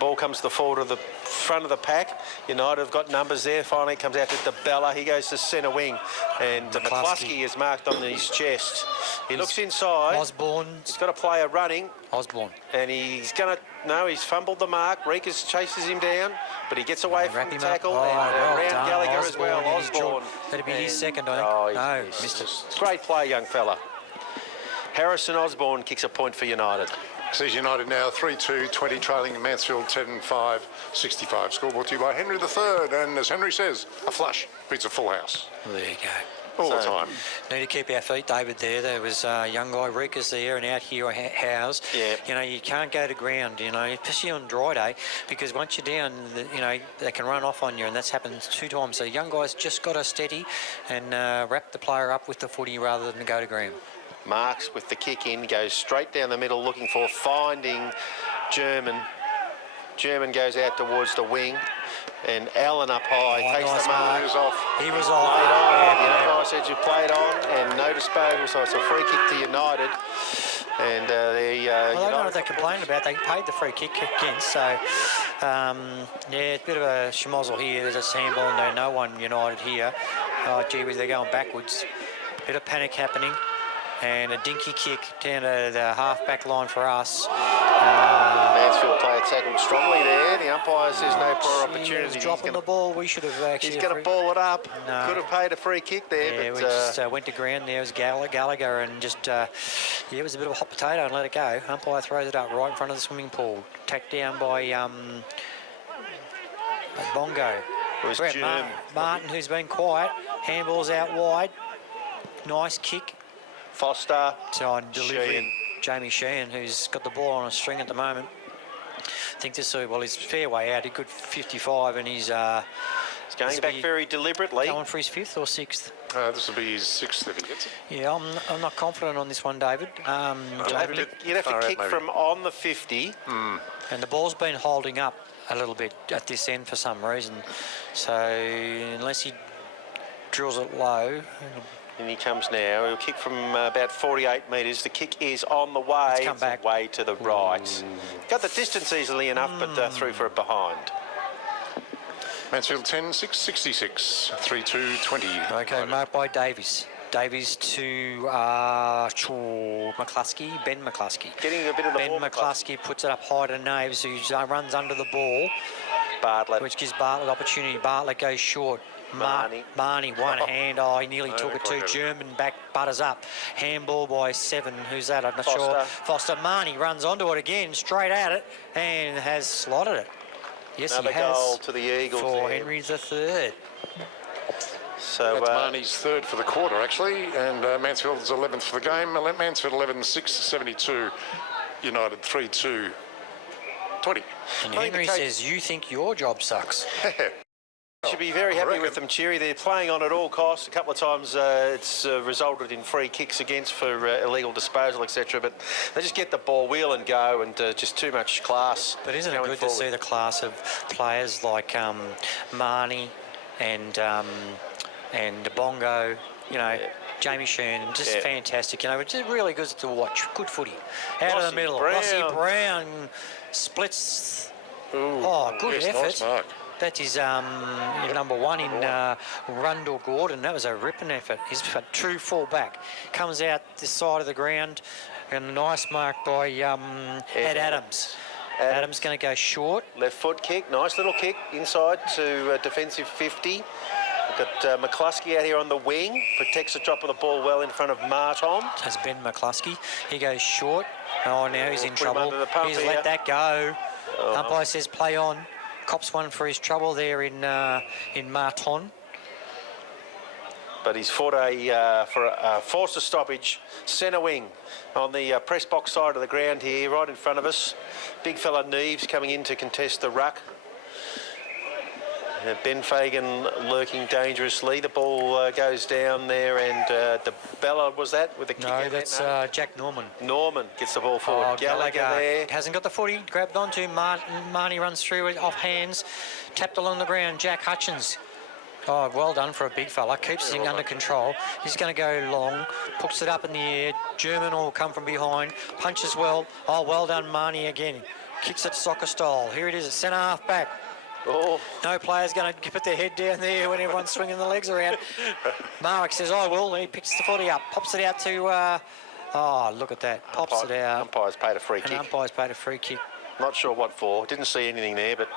Ball comes to the forward of the front of the pack. United have got numbers there. Finally, it comes out to DeBella. He goes to centre wing. And McCluskey is marked on his chest. He looks inside. Osborne. He's got a player running. Osborne. And he's going to... No, he's fumbled the mark. Reekers chases him down, but he gets away from the tackle. Oh, and well around done. Gallagher as well. Osborne. That'd be his second, I think. Oh, no, missed it. Great play, young fella. Harrison Osborne kicks a point for United. Sees United now 3-2-20, trailing Mansfield 10-5-65. Scoreboard to you by Henry III, and as Henry says, a flush beats a full house. There you go. All the time. Need to keep our feet, David, there. There was a young guy, Reekers, there, and out here, Howes. Yeah. You know, you can't go to ground, you know, especially on dry day, because once you're down, you know, they can run off on you, and that's happened 2 times. So young guys just got to steady and wrap the player up with the footy rather than go to ground. Marks with the kick in, goes straight down the middle looking for, finding German. German goes out towards the wing, and Allen up high takes nice the mark. He was off. He was Played off. on. The umpire said you played on, and no disposal, so it's a free kick to United. And Well, I don't know what they complained about. They paid the free kick against, so yeah, it's a bit of a schmozzle here. There's a handball, no one United here. Oh, gee whiz, they're going backwards. Bit of panic happening. And a dinky kick down to the half-back line for us. Mansfield player tackled strongly there. The umpire says no prior He opportunity. was dropping the ball. We should have actually... He's going to ball it up. No. Could have paid a free kick there, Yeah, but... we just went to ground. There was Gallagher and just... yeah, it was a bit of a hot potato and let it go. Umpire throws it up right in front of the swimming pool. Tacked down by Bongo. It was Brett Germ. Martin, who's been quiet. Handball's out wide. Nice kick. Foster. On delivery. Sheehan. Jamie Sheehan, who's got the ball on a string at the moment. I think this is, well, he's fair way out. He could 55 and he's... He's going back very deliberately. Going for his 5th or 6th. This will be his 6th if he gets it. Yeah, I'm not confident on this one, David. You'd have to kick from on the 50. And the ball's been holding up a little bit at this end for some reason. So unless he drills it low... And he comes now. He'll kick from about 48 metres. The kick is on the way. It's come back. Way to the right. Got the distance easily enough, but through for it behind. Mansfield 10-6-66, 3-2-20. Okay, marked by Davies. Davies to McCluskey, Ben McCluskey. Getting a bit of the Ben ball. McCluskey puts it up high to Naves, who runs under the ball, Bartlett. which gives Bartlett opportunity. Bartlett goes short. Marnie, one hand. Oh, he nearly took it to German. Back, butters up. Handball by 7. Who's that? I'm not sure. Foster. Marnie runs onto it again, straight at it, and has slotted it. Yes, Another he has. goal to the Eagles for there. Henry III. So that's Marnie's 3rd for the quarter, actually, and Mansfield's 11th for the game. Mansfield 11-6-72, United 3-2-20. And Henry says, you think your job sucks. Should be very happy with them, Cherry. They're playing on at all costs. A couple of times it's resulted in free kicks against for illegal disposal, etc. But they just get the ball, wheel and go, and just too much class. But isn't it good to see the class of players like Marnie and Bongo, you know, Jamie Sheehan, just fantastic. You know, it's really good to watch. Good footy. Out of the middle. Rossi Brown splits. Ooh, good effort. Nice mark. That is number 1 in Rundle Gordon. That was a ripping effort. He's a true full-back. Comes out this side of the ground, and a nice mark by Ed Adams. Adams going to go short. Left foot kick, nice little kick inside to defensive 50. We've got McCluskey out here on the wing. Protects the drop of the ball well in front of Marton. Has Ben McCluskey. He goes short. Oh, now he's in trouble. He's here. let that go. Umpire says play on. Cops one for his trouble there in Marton. But he's fought for a forced a stoppage. Centre wing on the press box side of the ground here, right in front of us. Big fella Neves coming in to contest the ruck. Ben Fagan lurking dangerously. The ball goes down there, and DeBella was that with the kick? No, that's Jack Norman. Norman gets the ball forward. Gallagher there. Hasn't got the footy. Grabbed onto. Marnie runs through it off hands. Tapped along the ground. Jack Hutchins. Oh, well done for a big fella. Keeps things under control. He's going to go long. Puts it up in the air. German will come from behind. Punches well. Oh, well done, Marnie again. Kicks it soccer style. Here it is, centre half back. Oh, No player's going to put their head down there when everyone's swinging the legs around. Marek says, I will. He picks the footy up, pops it out to... oh, look at that. Pops it out. Umpire's paid a free And kick. umpire's paid a free kick. Not sure what for. Didn't see anything there, but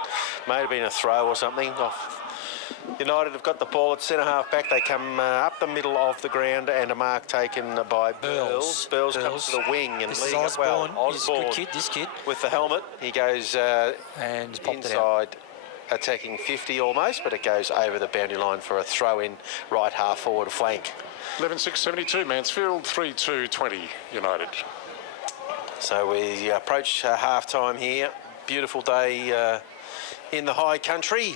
may have been a throw or something. United have got the ball at centre half back. They come up the middle of the ground and a mark taken by Burls. Burls comes to the wing and this is leading it well. Osborne. He's a good kid, this kid. With the helmet. He goes And he's popped it out. inside, attacking 50 almost, but it goes over the boundary line for a throw-in right half forward flank. 11-6-72 Mansfield, 3-2-20 United. So we approach half-time here. Beautiful day in the high country.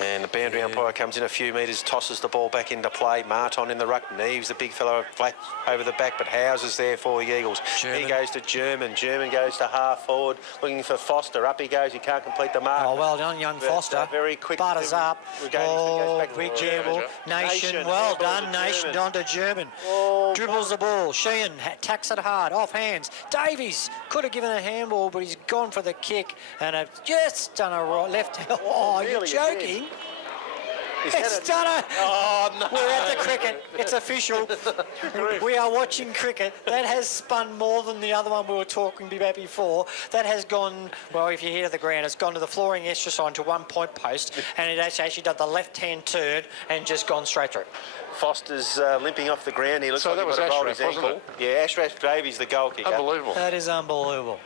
And the boundary umpire comes in a few metres, tosses the ball back into play. Marton in the ruck, Neves, the big fellow, flat over the back, but Howes is there for the Eagles. German. He goes to German. German goes to half forward, looking for Foster. Up he goes, he can't complete the mark. Oh, well done, young But, Foster. very quick. Butters up. Goes back Big to gamble. Nation, well Handball done. to Nation German. on to German. Oh, Dribbles the ball. Sheehan tacks it hard, off hands. Davies could have given a handball, but he's gone for the kick and have just done a right left. Oh, you're Really, joking. He's had It's it. done it. Oh, no. We're at the cricket. It's official. We are watching cricket. That has spun more than the other one we were talking about before. That has gone, well, if you hear the ground, it's gone to the flooring extra sign to 1 point post, and it actually done the left-hand turn and just gone straight through. Foster's limping off the ground. He looks So like that he was might have rolled Ashraf, his wasn't ankle. Yeah, Ashraf Davies, the goal kicker. Unbelievable. That is unbelievable.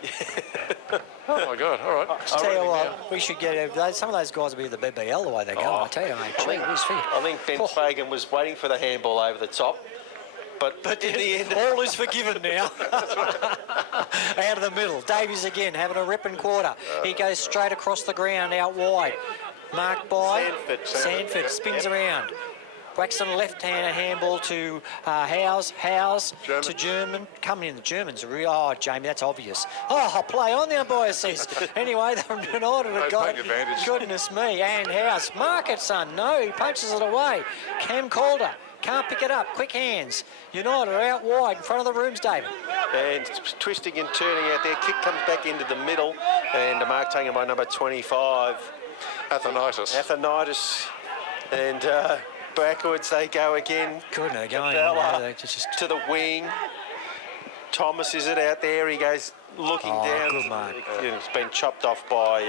Oh, my God. All right. Tell you what, we should get some of those guys will be the BBL the way they're going. I tell you, mate. Gee whiz, I think Ben Fagan was waiting for the handball over the top. But in the end, all is forgiven now. Out of the middle. Davies again having a rip and quarter. He goes straight across the ground out wide. Marked by Sanford. Spins around. Whacks on left-hand handball to Howes. German. To German. Coming in, the Germans are oh, Jamie, that's obvious. Oh, play on, the umpire says. Anyway, they're United have got take advantage. Goodness me. And Howes. Mark it, son. No, he punches it away. Cam Calder. Can't pick it up. Quick hands. United are out wide in front of the rooms, David. and twisting and turning out there. Kick comes back into the middle, and a mark taken by number 25. Athenitis. And backwards they go again. Good, they're going. Bella They're just to the wing. Thomas is it out there. He goes looking down. Good mark. It's been chopped off by,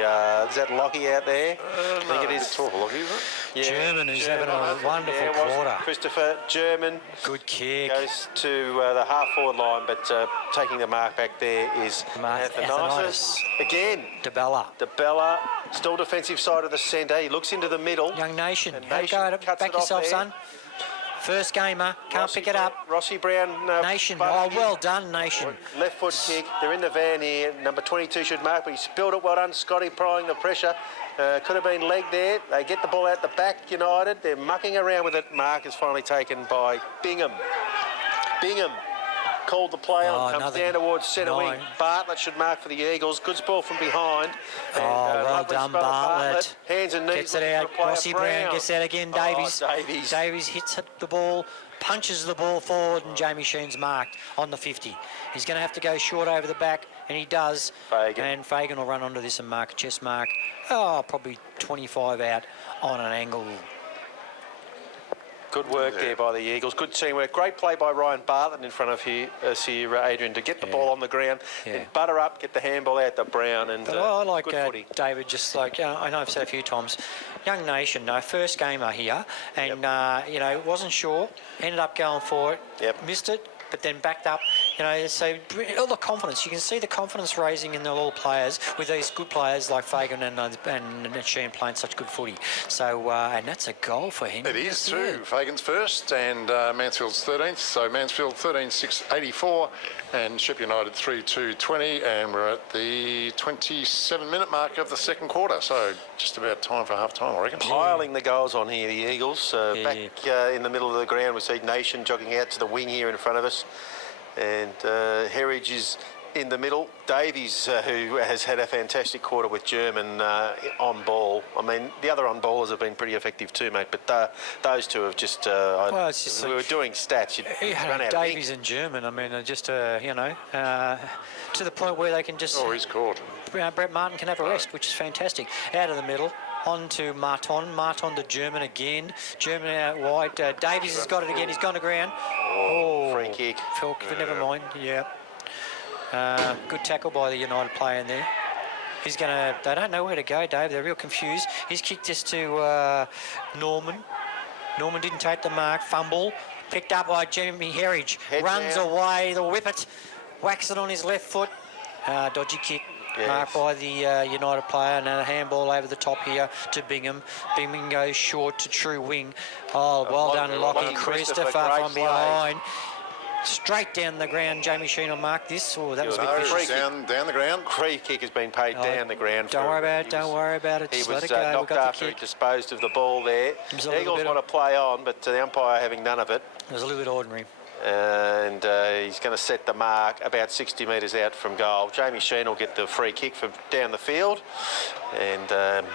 is that Lockie out there? I think it is. It's awful, Lockie, isn't it? Yeah, German is having a wonderful it was quarter. Christopher German Good kick. goes to the half-forward line, but taking the mark back there is Athenitis. Again, DeBella, still defensive side of the centre. He looks into the middle. Young Nation, And have a Nation go at it. cuts Back it off yourself, there. son. First gamer, can't pick it up. Rossi Brown. Nation, butting well done, Nation. Left foot kick. They're in the van here. Number 22 should mark, but he spilled it. Well done, Scotty, prying the pressure. Could have been leg there. They get the ball out the back, United. They're mucking around with it. Mark is finally taken by Bingham. Bingham called the play on, comes down towards centre wing. Bartlett should mark for the Eagles. Good ball from behind. And, well done, Bartlett. Hands and knees. Gets it out. Rossi Brown gets out again. Davies. Davies. Davies hits the ball, punches the ball forward, and Jamie Sheen's marked on the 50. He's going to have to go short over the back, and he does. Fagan. And Fagan will run onto this and mark a chest mark. Oh, probably 25 out on an angle. Good work there by the Eagles. Good teamwork. Great play by Ryan Bartlett in front of here, Adrian, to get the ball on the ground and butter up, get the handball out to Brown. And But I like good footy. David, just like, I know I've said a few times, young nation, first gamer here, and, wasn't sure, ended up going for it, missed it, but then backed up, so all the confidence, you can see the confidence raising in the all players with these good players like Fagan and Sheen playing such good footy. So, and that's a goal for him. It is too. Fagan's first and Mansfield's 13th. So Mansfield 13-6-84 and Shep United 3-2-20, and we're at the 27-minute mark of the second quarter. So just about time for half time, I reckon. Piling the goals on here, the Eagles. Back in the middle of the ground, we see Nation jogging out to the wing here in front of us. And Heritage is in the middle. Davies, who has had a fantastic quarter with German on ball. I mean, the other on ballers have been pretty effective too, mate. But those two have just. Well, it's just we were doing stats. You'd run out Davies and German. I mean, are just you know, to the point where they can just. Oh, he's caught. Brett Martin can have a rest, which is fantastic. Out of the middle. On to Martin. Martin to German again. German out wide. Davies has got it again. He's gone to ground. Oh, free kick. But never mind. Yeah. Good tackle by the United player in there. He's going to... They don't know where to go, Dave. They're real confused. He's kicked this to Norman. Norman didn't take the mark. Fumble. Picked up by Jimmy Herridge. Runs away. The whippet. Whacks it on his left foot. Dodgy kick. Yes. Marked by the United player, and a handball over the top here to Bingham. Bingham goes short to true wing. Oh, well done, Lockie. Christopher from behind. Straight down the ground. Jamie Sheen will mark this. Oh, that was a bit vicious. Down the ground. Free kick has been paid down the ground. Don't worry about it. Don't worry about it. He Just was let it go. knocked after he disposed of the ball there. The Eagles want to play on, but the umpire having none of it. It was a little bit ordinary. And he's going to set the mark about 60 metres out from goal. Jamie Sheen will get the free kick from down the field. And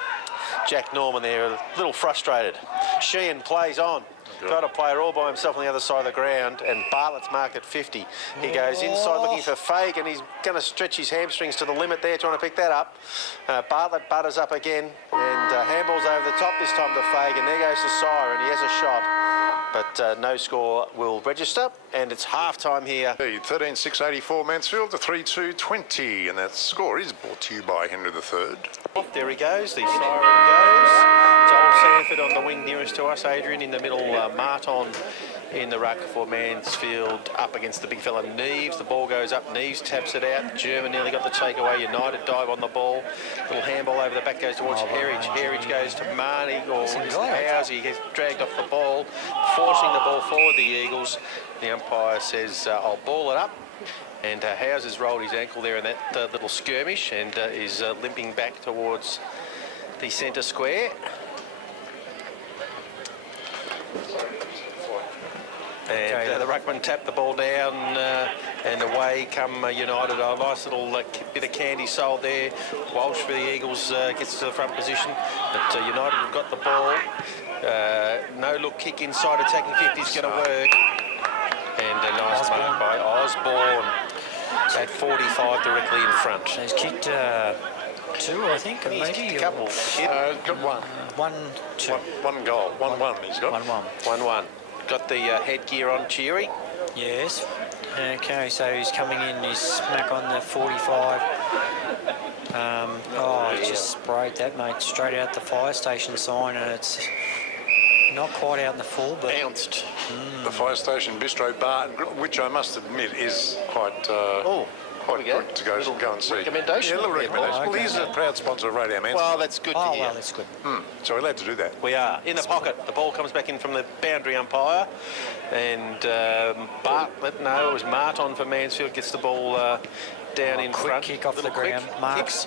Jack Norman there a little frustrated. Sheehan plays on. Got a player all by himself on the other side of the ground, and Bartlett's marked at 50. He goes inside looking for Fagan. He's going to stretch his hamstrings to the limit there, trying to pick that up. Bartlett butters up again, and handballs over the top this time to Fagan. There goes the siren. He has a shot. But no score will register, and it's half-time here. 13-6-84 Mansfield to 3-2-20, and that score is brought to you by Henry III. There he goes, the siren goes. Joel Sanford on the wing nearest to us, Adrian in the middle, Martin in the ruck for Mansfield, up against the big fella Neves. The ball goes up, Neves taps it out. German nearly got the takeaway. United dive on the ball. Little handball over the back goes towards Herridge. Herridge goes to Marnie, or Howes. He gets dragged off the ball, forcing the ball forward, the Eagles. The umpire says, I'll ball it up. And Howes has rolled his ankle there in that little skirmish, and is limping back towards the centre square. And the ruckman tapped the ball down, and away come United. A nice little bit of candy sold there. Walsh for the Eagles gets to the front position, but United have got the ball. No look kick inside, attacking 50 is going to work. And a nice mark by Osborne at 45 directly in front. So he's kicked two, I think, and maybe a couple. Got one. 1-2. One goal. 1-1 he's got. 1-1. 1-1. Got the headgear on, Cheery. Yes. Okay, so he's coming in, he's smack on the 45. He just sprayed that, mate, straight out the fire station sign, and it's not quite out in the full, but... Bounced. The fire station bistro bar, which I must admit is quite... quite good to go and see. Recommendation. Yeah, a little recommendation. Okay. Well, he's a proud sponsor of Radio Mansfield. Well, that's good to hear. Well, that's good. So we're allowed to do that. We are. In the pocket. The ball comes back in from the boundary umpire. And Bartlett, no, it was Martin for Mansfield, gets the ball down in quick front. Kick off the ground. Kick.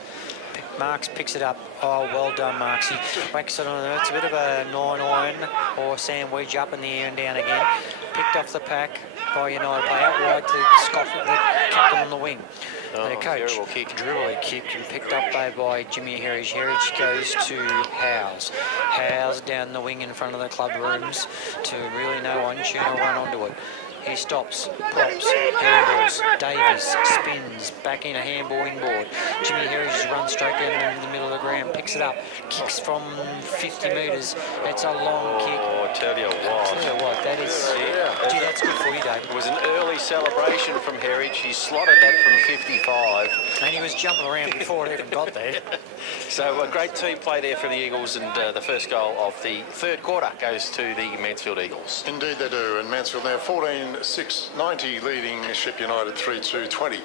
Marks picks it up. Oh, well done, Marks. He whacks it on. It's a bit of a 9-iron or sandwich up in the air and down again. Picked off the pack by United play out wide to Scott, the captain on the wing. The coach dribbled kicked and picked up by Jimmy Herridge. Herridge goes to Howes. Howes down the wing in front of the club rooms to really no one. Tuna run onto it. He stops, props, handballs, Davies spins, back in a handball inboard. Jimmy Herridge runs straight down in the middle of the ground, picks it up, kicks from 50 metres. It's a long kick. Oh, I tell you what. That is... Gee, that's good for you, Dave. It was an early celebration from Herridge. He slotted that from 55. And he was jumping around before it even got there. So a great team play there for the Eagles, and the first goal of the third quarter goes to the Mansfield Eagles. Indeed they do, and Mansfield now 14-6-90 leading Ship United 3-2-20.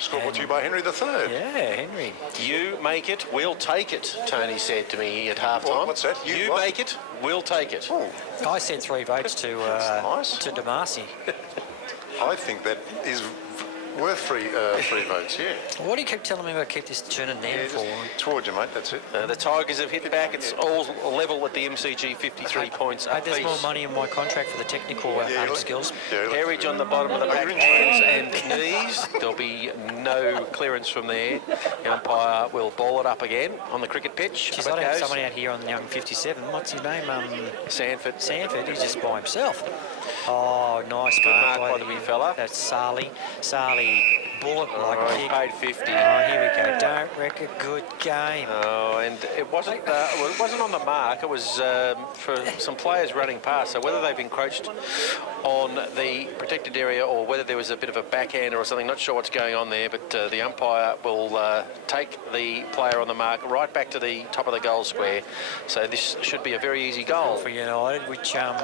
Score brought to you by Henry III. Yeah, Henry. You make it, we'll take it, Tony said to me at half-time. What's that? You make it, we'll take it. Oh. I said 3 votes to nice. to Damasi. I think that is Worth three votes, yeah. Why do you keep telling me about keep this turning down Yeah, for? just towards you, mate, that's it. The Tigers have hit back. It's all level at the MCG, 53 points Hey, there's more apiece. money in my contract for the technical skills. Yeah, Heritage on the bottom of the back, hands and knees. There'll be no clearance from there. The umpire will ball it up again on the cricket pitch. Jeez, Up I it have goes. someone out here on the young 57. What's his name? Sanford. Sanford. He's just by himself. Oh, nice mark mark by the big fella. That's Sarli. Sarli, bullet-like He kick. paid 50. Oh, here we go. Don't wreck a good game. Oh, and it wasn't on the mark. It was for some players running past. So whether they've encroached on the protected area or whether there was a bit of a backhander or something, not sure what's going on there. But the umpire will take the player on the mark right back to the top of the goal square. So this should be a very easy goal For United, which all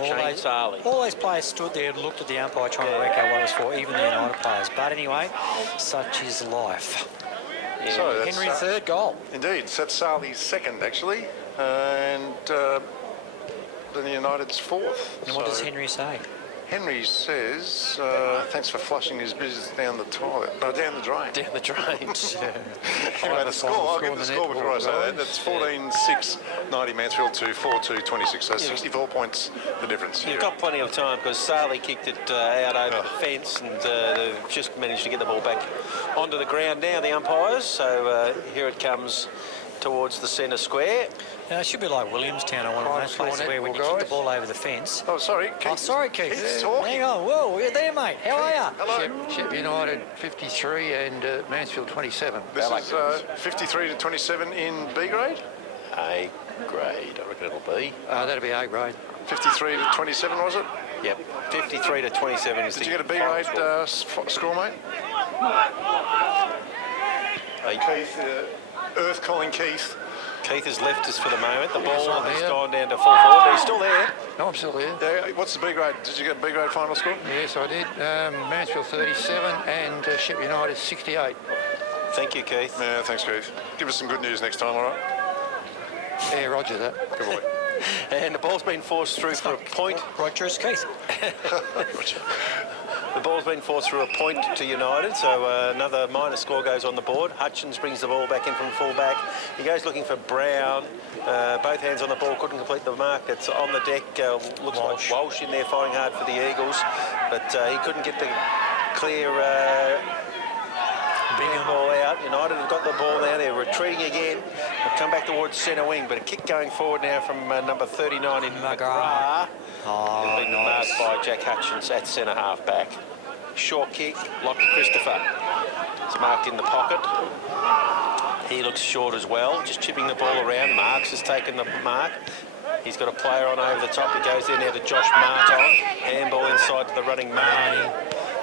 Sarli. those players stood there and looked at the umpire trying to work out what it was for, even the United players. But anyway, such is life. Yeah. So that's, Henry, third goal. Indeed, so that's Sarli's second, actually. And then United's fourth. And what does So Henry say? Henry says, thanks for flushing his business down the toilet. No, down the drain. Down the drains. Anyway, the score, I'll get the score before I say that. That's 14-6, 90 Mansfield to 4-2-26. So 64 points the difference. You've here. got plenty of time because Sarli kicked it out over the fence and they've just managed to get the ball back onto the ground now, the umpires. So here it comes towards the centre square. It should be like Williamstown or one of those places where when you kick the ball over the fence. Oh, sorry, Keith. Oh, sorry, Keith. Keith's talking. Hang on. Whoa, you're there, mate. How are you? Hello. Shep United 53 and Mansfield 27. This is 53 to 27 in B grade. A grade, I reckon it'll be. That'll be A grade. 53 to 27, was it? Yep, 53 to 27 is Did the you get a B grade score, mate? Keith, Earth calling Keith. Keith has left us for the moment. The ball has gone down to full forward, but he's still there. No, I'm still here. Yeah, what's the B grade? Did you get a B grade final score? Yes, I did. Mansfield 37 and Shep United 68. Thank you, Keith. Yeah, thanks, Keith. Give us some good news next time, all right? Yeah, roger that. Good boy. And the ball's been forced through for a point. Rogers, Keith. The ball's been forced through a point to United, so another minor score goes on the board. Hutchins brings the ball back in from full-back. He goes looking for Brown. Both hands on the ball, couldn't complete the mark. It's on the deck. Looks like Walsh in there fighting hard for the Eagles, but he couldn't get the clear ball out. United have got the ball now. They're retreating again. They've come back towards centre wing, but a kick going forward now from number 39 in McGrath. Oh, Been marked by Jack Hutchins at centre half back. Short kick, Lockie Christopher. It's marked in the pocket. He looks short as well, just chipping the ball around. Marks has taken the mark. He's got a player on over the top. He goes there now to Josh Martin. Handball inside to the running Marnie.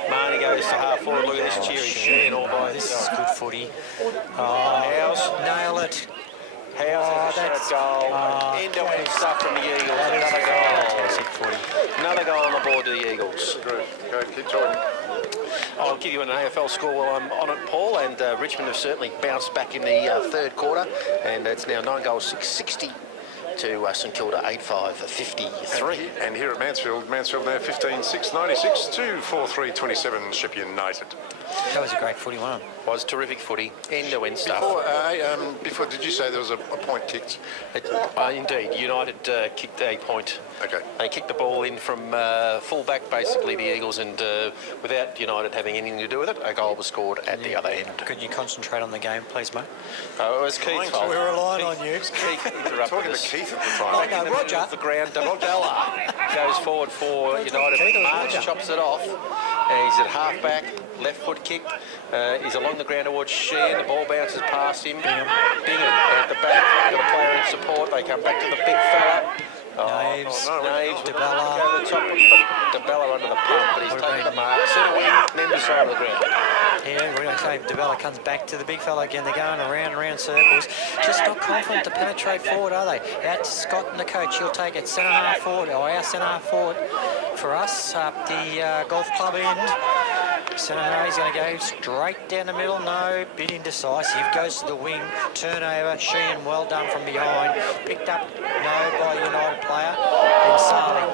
Marnie goes to half forward. Look at this cheery shan all by this is itself. good footy. House. Nail it. House has a shot goal. End-to-end stuff from the Eagles. Another Fantastic goal. footy. Another goal on the board to the Eagles. Good. Go, keep talking. I'll give you an AFL score while I'm on it, Paul, and Richmond have certainly bounced back in the third quarter, and it's now 9 goals, 660 to St Kilda, 8-5 for 53. And here at Mansfield now 15-6, 96 to 4-3-27, Shep United. That was a great footy one. Was terrific footy, end-to-end stuff. Before, did you say there was a point kicked? Indeed, United kicked a point. Okay. They kicked the ball in from full-back, basically, the Eagles, and without United having anything to do with it, a goal was scored at the other end. Could you concentrate on the game, please, mate? It was Keith's fault. We're relying on you. Keith interrupted Talking to us. Keith at the time. Oh, no, Roger. The ground, Bella goes forward for United. Keith, it was March Roger. chops it off. He's at half-back, left foot kick. He's along the ground towards Sheehan. The ball bounces past him. Bingham at the back. Got a player in support. They come back to the big fella. Naves, Naves, DeBella. Over the top, but DeBella under the pump, but he's taken the mark. Centre wing, Members over the ground. Yeah, we're going to say DeBella comes back to the big fella again. They're going around and around circles. Just not confident to penetrate forward, are they? Out to Scott and the coach. He'll take it centre half forward, or our centre half forward. For us, up the golf club end. Centre half, he's going to go straight down the middle. No, bit indecisive. Goes to the wing. Turnover. Sheehan well done from behind. Picked up No, by United player. And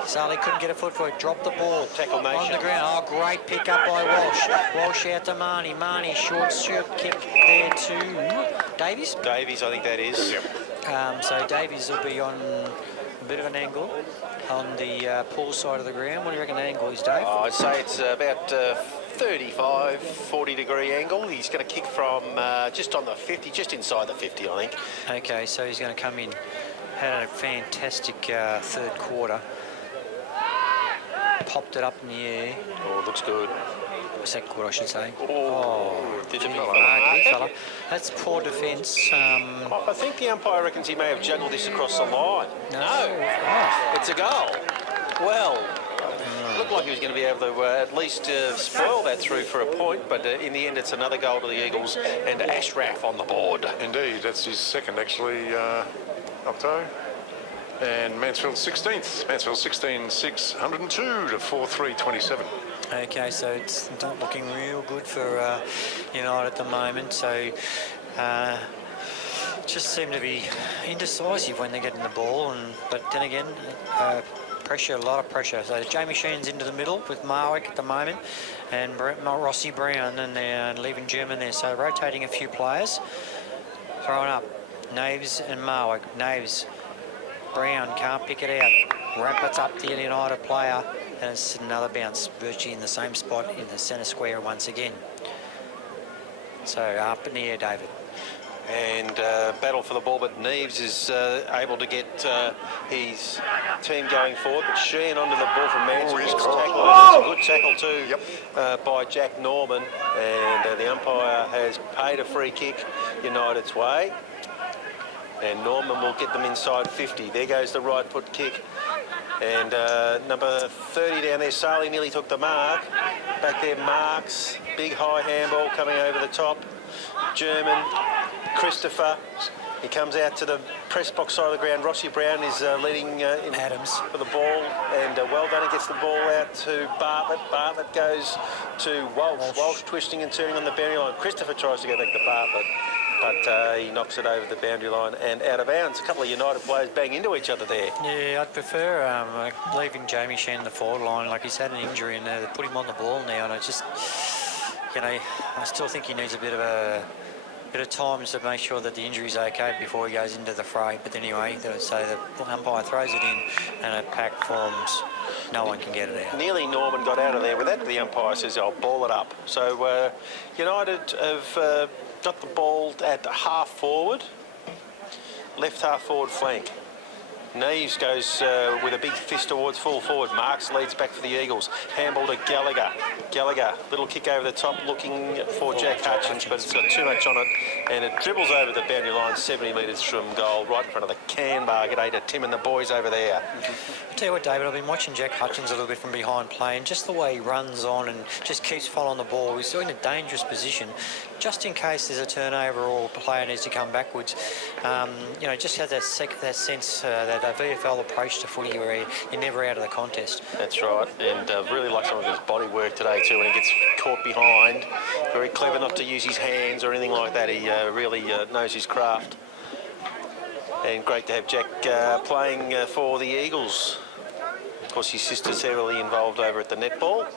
Sarli couldn't get a foot for it. Dropped the ball. Tackle nation. On the ground. Oh, great pick up by Walsh. Walsh out to Marnie. Marnie, short kick there to Davies. Davies, I think that is. Yep. So Davies will be on a bit of an angle on the pool side of the ground. What do you reckon the angle is, Dave? Oh, I'd say it's about 35, 40 degree angle. He's going to kick from just on the 50, just inside the 50, I think. Okay, so he's going to come in. Had a fantastic third quarter. Popped it up in the air. Oh, it looks good. Second quarter, I should say. Oh, did Jimmy, you good fella. That's poor defence. I think the umpire reckons he may have juggled this across the line. No. Oh, it's a goal. Well, looked like he was going to be able to at least spoil that through for a point, but in the end it's another goal to the Eagles and Ashraf on the board. Indeed, that's his second actually, Upto. And Mansfield 16th. Mansfield 16-6, 102 to 4-3-27. Okay, so it's not looking real good for United at the moment. So just seem to be indecisive when they're getting the ball. But then again, pressure, a lot of pressure. So Jamie Sheen's into the middle with Marwick at the moment, and Rossi Brown, and they're leaving German there. So rotating a few players. Throwing up Naves and Marwick. Naves. Brown can't pick it out. Rampets up the United player, and it's another bounce, virtually in the same spot in the centre square once again. So up in the air, David. And battle for the ball, but Neves is able to get his team going forward. But Sheehan onto the ball from Mansfield. he's Tackle. caught. It's a good tackle too. Yep. By Jack Norman. And the umpire has paid a free kick United's way. And Norman will get them inside 50. There goes the right foot kick. And number 30 down there, Sarli nearly took the mark. Back there, Marks. Big high handball coming over the top. German, Christopher. He comes out to the press box side of the ground. Rossi Brown is leading in Adams for the ball. And well done, he gets the ball out to Bartlett. Bartlett goes to Walsh. Walsh twisting and turning on the boundary line. Christopher tries to go back to Bartlett, but he knocks it over the boundary line and out of bounds. A couple of United players bang into each other there. Yeah, I'd prefer leaving Jamie Sheen in the forward line. Like, he's had an injury and they put him on the ball now, and I just, I still think he needs a bit of time to make sure that the injury's okay before he goes into the fray. But anyway, so the umpire throws it in and a pack forms. No one can get it out. Nearly Norman got out of there with that. The umpire says, I'll ball it up. So United have got the ball at half forward, left half forward flank. Neves goes with a big fist towards full forward. Marks leads back for the Eagles. Handball to Gallagher. Gallagher, little kick over the top, looking for Jack Hutchins, but it's got too much on it, and it dribbles over the boundary line 70 metres from goal, right in front of the can bar. G'day to Tim and the boys over there. I'll tell you what, David, I've been watching Jack Hutchins a little bit from behind playing, just the way he runs on and just keeps following the ball. He's in a dangerous position, just in case there's a turnover or a player needs to come backwards. Just has that sense, that VFL approach to footy where you're never out of the contest. That's right, and really like some of his body work today too when he gets caught behind. Very clever not to use his hands or anything like that. He really knows his craft. And great to have Jack playing for the Eagles. Of course, his sister's heavily involved over at the netball.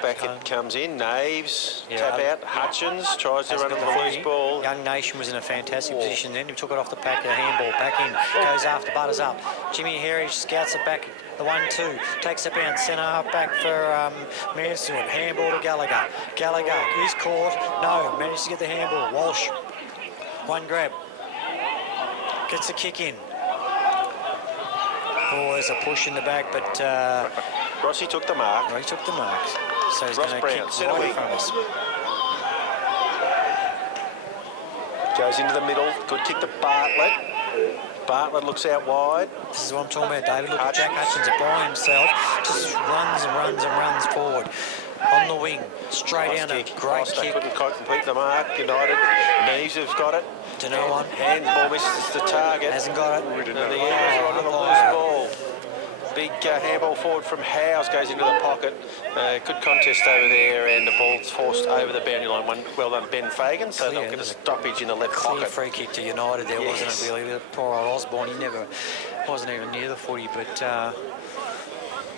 Back it comes in, Naves, tap out, Hutchins tries to run on the loose ball. Young Nation was in a fantastic position then. He took it off the pack, the handball, back in, goes after, butters up. Jimmy Herriage scouts it back, the 1-2, takes it down, centre half back for Mansfield. Handball to Gallagher. Gallagher is caught, no, managed to get the handball. Walsh, one grab, gets the kick in. Oh, there's a push in the back, but Rossi took the mark. he took the mark. So he's going to Brown, kick centre right wing. in front of us. Goes into the middle, good kick to Bartlett. Bartlett looks out wide. This is what I'm talking about, David. Look at Jack Hutchins by himself. Just runs and runs and runs forward. On the wing, straight down a great kick. Couldn't quite complete the mark. United. Neves have got it. To no one. Handball misses the target. Hasn't got it. And the Eagles are onto the loose ball. Big handball forward from Howes goes into the pocket. Good contest over there, and the ball's forced over the boundary line. Well done, Ben Fagan. So they'll get a stoppage in the left Clear pocket. free kick to United there, Yes. wasn't it, Billy? Poor old Osborne, he never wasn't even near the footy, but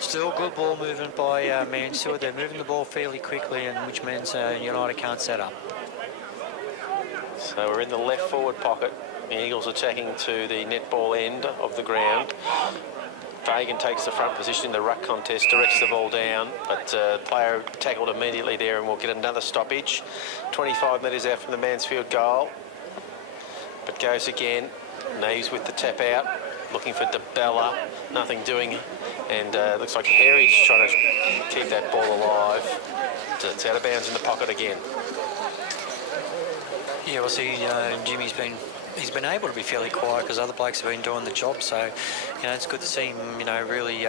still good ball movement by Mansfield. They're moving the ball fairly quickly, and which means United can't set up. So we're in the left forward pocket. The Eagles attacking to the netball end of the ground. Fagan takes the front position in the ruck contest, directs the ball down, but player tackled immediately there, and we'll get another stoppage. 25 metres out from the Mansfield goal, but goes again. Neves with the tap out, looking for DeBella, nothing doing, and looks like Harry's trying to keep that ball alive. It's out of bounds in the pocket again. Yeah, well, see, Jimmy's been able to be fairly quiet because other blokes have been doing the job. So, it's good to see him, really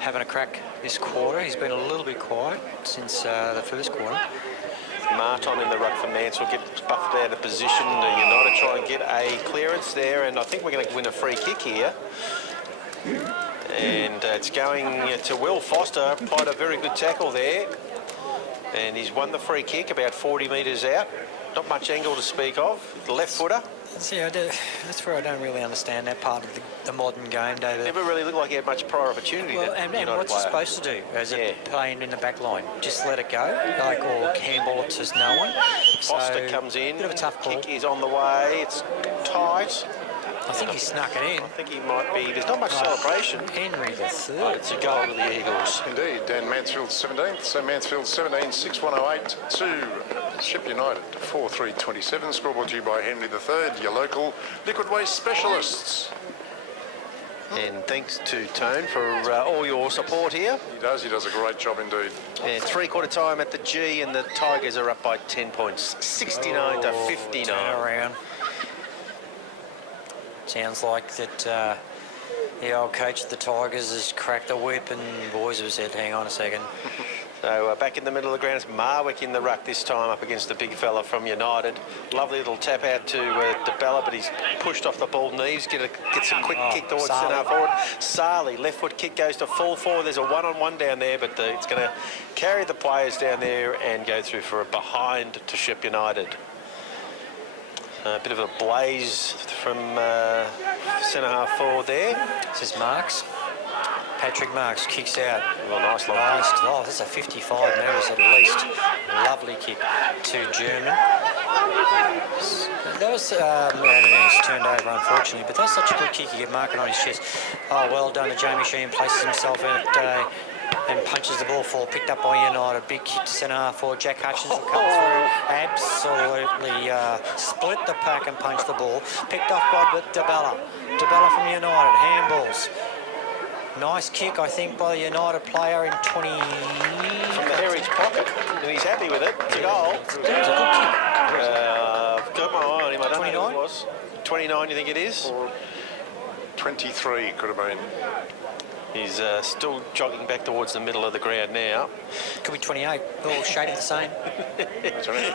having a crack this quarter. He's been a little bit quiet since the first quarter. Marton in the ruck for Mansfield gets buffed out of position. United try and get a clearance there, and I think we're going to win a free kick here. And it's going to Will Foster. Applied a very good tackle there, and he's won the free kick about 40 metres out. Not much angle to speak of. The left footer. See, that's where I don't really understand that part of the modern game, David. Never really looked like he had much prior opportunity. Well, and what's he supposed to do as a playing in the back line? Just let it go, or handball it to no one. Foster comes in. Bit of a tough ball. Kick is on the way. It's tight. I think he snuck it in. I think he might be. There's not much celebration. Henry the third. But it's a goal to the Eagles. Indeed, and Mansfield 17th. So Mansfield 17, 6-108 to Ship United 4-3-27. Scoreboard to you by Henry III, your local liquid waste specialists. And thanks to Tone for all your support here. He does a great job indeed. And three-quarter time at the G, and the Tigers are up by 10 points, 69 to 59. Turn around. Sounds like that the old coach of the Tigers has cracked the whip, and boys have said, hang on a second. So back in the middle of the ground, it's Marwick in the ruck this time up against the big fella from United. Lovely little tap out to DeBella, but he's pushed off the ball. Neves gets a quick kick towards centre forward. Sarli, left foot kick goes to full forward. There's a one-on-one down there, but it's going to carry the players down there and go through for a behind to Ship United. A bit of a blaze from centre half forward there. This is Marks. Patrick Marks kicks out. Well, nice long kick. Oh, that's a 55 metres at least. Lovely kick to German. That was, he's turned over unfortunately, but that's such a good kick. You get marking on his chest. Oh, well done to Jamie Sheen. Places himself out and punches the ball forward. Picked up by United. Big kick to centre half forward. Jack Hutchins will come through. Absolutely split the pack and punch the ball. Picked off by DeBella. DeBella from United. Handballs. Nice kick, I think, by the United player in 20... From the Heritage pocket, and he's happy with it. It's a goal. It's a good kick. Got my eye on him. I don't 29? know who it was. 29, you think it is? Or 23 could have been. He's still jogging back towards the middle of the ground now. Could be 28. All shaded the same. That's right.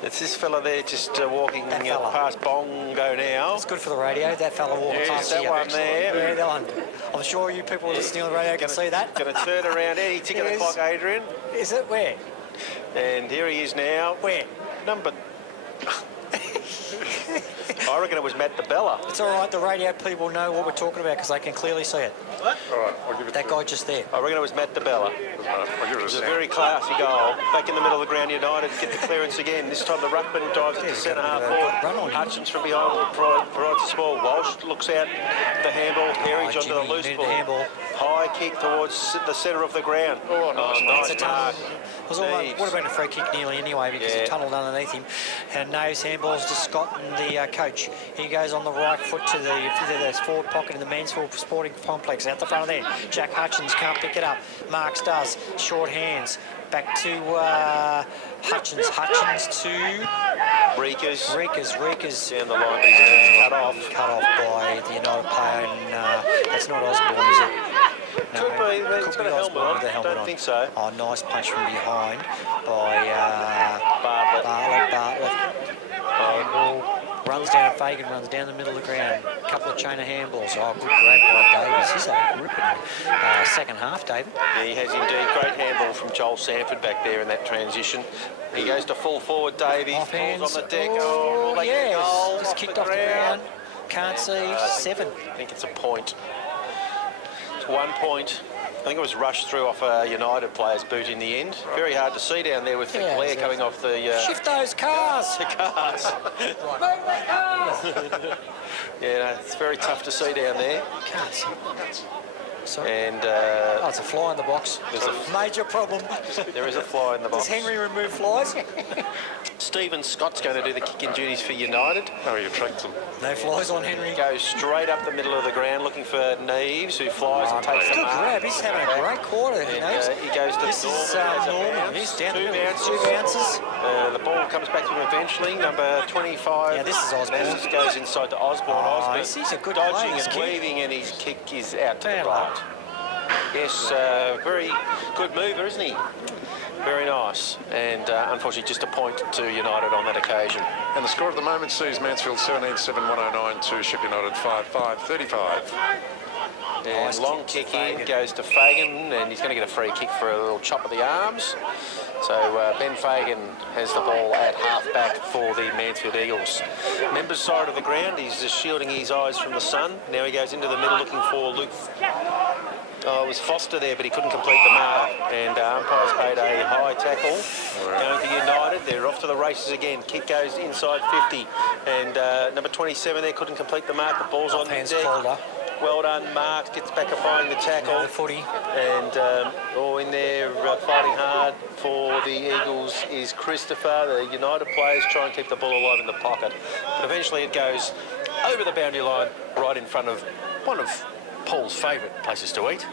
It's this fella there just walking past Bongo now. It's good for the radio. That fella walking past that here. one there. Yeah, that one. I'm sure you people listening on the radio can see that. Going to turn around. Any tick of the clock, Adrian. Is it? Where? And here he is now. Where? Number... I reckon it was Matt DeBella. It's all right. The radio people know what we're talking about because they can clearly see it. All right, I'll give it that guy just there. I reckon it was Matt DeBella. I'll give it a very classy goal. Back in the middle of the ground, United get the clearance again. This time the ruckman dives into centre half forward. Hutchins from behind provides a small. Walsh looks out the handball. Heritage onto the loose ball. Handball. High kick towards the centre of the ground. Oh, nice mark. It was would have been a free kick nearly anyway because he tunnelled underneath him. And Naves handballs to Scott and the coach. He goes on the right foot to the forward pocket in the Mansfield Sporting Complex. Out the front of there. Jack Hutchins can't pick it up. Marks does. Short hands. Back to Hutchins. Hutchins to... Reekers. Down the line. He's cut off. Cut off by the United player. And that's not Osborne, is it? No, could be. He's got a helmet on. I don't think so. Oh, nice punch from behind by Bartlett. Handball. Runs down, Fagan runs down the middle of the ground. couple of chain of handballs. Oh, good grab by Davies. He's had a gripping second half, David. Yeah, he has indeed. Great handball from Joel Sanford back there in that transition. He goes to full forward, Davies. Off hands. Falls on the deck. Oh, will they yes. get a goal? Just kicked off the ground. Can't see. 7. I think it's a point. It's 1 point. I think it was rushed through off a United player's boot in the end. Very hard to see down there with the glare coming off the... Shift those cars. the cars. Yeah, no, it's very tough to see down there. Can't see. Sorry. And Oh, it's a fly in the box. there's a Major problem. there is a fly in the box. Does Henry remove flies? Stephen Scott's going to do the kicking duties for United. Oh, he attracts them. No flies on Henry. Goes straight up the middle of the ground looking for Neves, who flies and takes the Good mark. grab. He's having a great quarter. And, Neves. he goes to This is Norman. Norman. He's down Two the middle. bounces. 2 bounces. The ball comes back to him eventually. Number 25. Yeah, this is Osborne. This goes inside to Osborne. Osborne he's a good dodging player, and this kid. weaving, and his kick is out to Fair the right. Yes, very good mover, isn't he? Very nice. And unfortunately, just a point to United on that occasion. And the score at the moment sees Mansfield 17-7-109 to Ship United 5-5-35. And Nice long kick kick to in Fagan. goes to Fagan, and he's going to get a free kick for a little chop of the arms. So Ben Fagan has the ball at half-back for the Mansfield Eagles. Members side of the ground, he's just shielding his eyes from the sun. Now he goes into the middle looking for Luke. Oh, it was Foster there, but he couldn't complete the mark. And umpires paid a high tackle. Going to United, they're off to the races again. Kick goes inside 50. And number 27 there couldn't complete the mark. The ball's on the Hands deck. called up. Well done, Mark. Gets back behind the tackle. Now the footy. And in there fighting hard for the Eagles is Christopher. The United players try and keep the ball alive in the pocket. But eventually it goes over the boundary line right in front of one of Paul's favourite places to eat.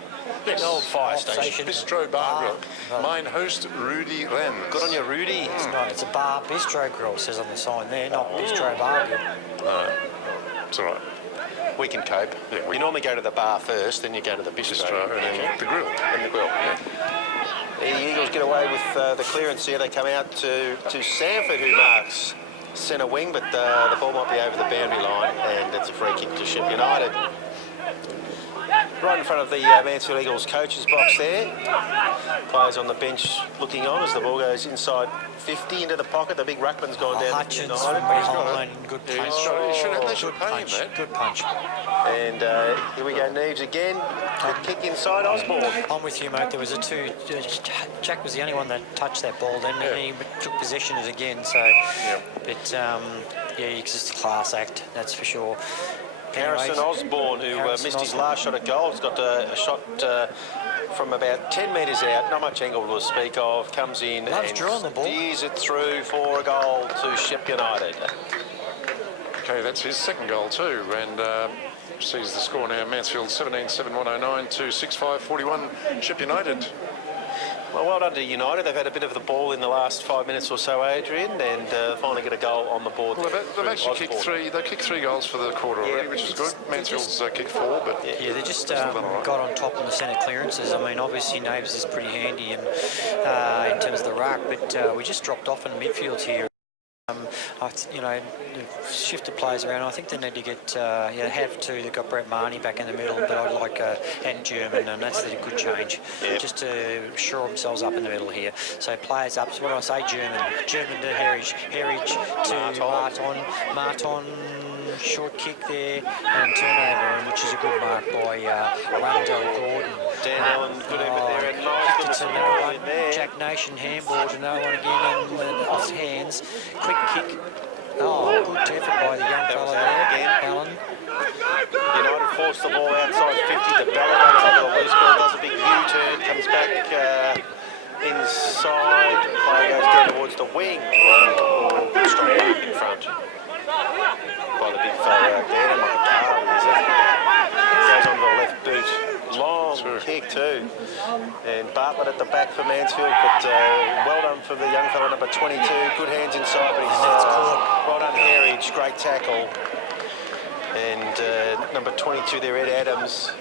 Yes. The old fire Station. station. Bistro Bar Grill. Mine host, Rudy Lenz. Good on you, Rudy. It's a bar bistro grill, says on the sign there, not bistro bar grill. It's all right. We can cope. Yeah, we normally go to the bar first, then you go to the bistro. Bistro and then the grill. And the grill. The Eagles get away with the clearance here. They come out to Sanford, who marks centre wing, but the ball might be over the boundary line, and it's a free kick to Ship United. Right in front of the Mansfield Eagles coach's box there. Players on the bench looking on as the ball goes inside 50 into the pocket. The big ruckman's gone down. Hutchins United. from behind. Good Yeah, punch. they should Good pay him punch. that. Good punch. And here we go, Neves again. Good kick inside Osborne. I'm with you, mate. There was a 2. Jack was the only one that touched that ball then, and he took possession of it again. So, but yeah, it's just a class act, that's for sure. Harrison Osborne, who Harrison missed his Osborne. last shot at goal, has got a shot from about 10 metres out, not much angle to speak of, comes in Loves and drawing the ball. steers it through for a goal to Ship United. Okay, that's his second goal too, and sees the score now. Mansfield 17-7-109 to 6-5-41 Ship United. Well done to United. They've had a bit of the ball in the last 5 minutes or so, Adrian, and finally get a goal on the board. Well, they've actually kicked Osborne. 3. They kicked 3 goals for the quarter already, which is good. Mansfield's kicked 4, but Yeah, they just Still done all right. got on top on the centre clearances. I mean, obviously Naves is pretty handy and in terms of the ruck, but we just dropped off in midfield here. They've shifted players around. I think they need to get, have to. They've got Brett Marnie back in the middle, but I'd like and German, and that's a good change, just to shore themselves up in the middle here. So players up. So what do I say? German to Herridge to Marton. Short kick there and turnover, which is a good mark by Rundell Gordon. Dan Allen, good effort there, and nice little to score no in one. there. Jack Nation handball to no one again, and off hands. Quick kick. Oh, good effort by the young fella there, again. Allen. United forced the ball outside 50. The Bella runs under the loose ball, does a big U-turn, comes back inside. Player goes down towards the wing. Oh, good straight back in front by the big fella out there. Like a car, is it? Goes onto the left boot. Long kick too. And Bartlett at the back for Mansfield, but well done for the young fella, number 22. Good hands inside, but he's caught. Well done, Herridge. Great tackle. And number 22 there, Ed Adams,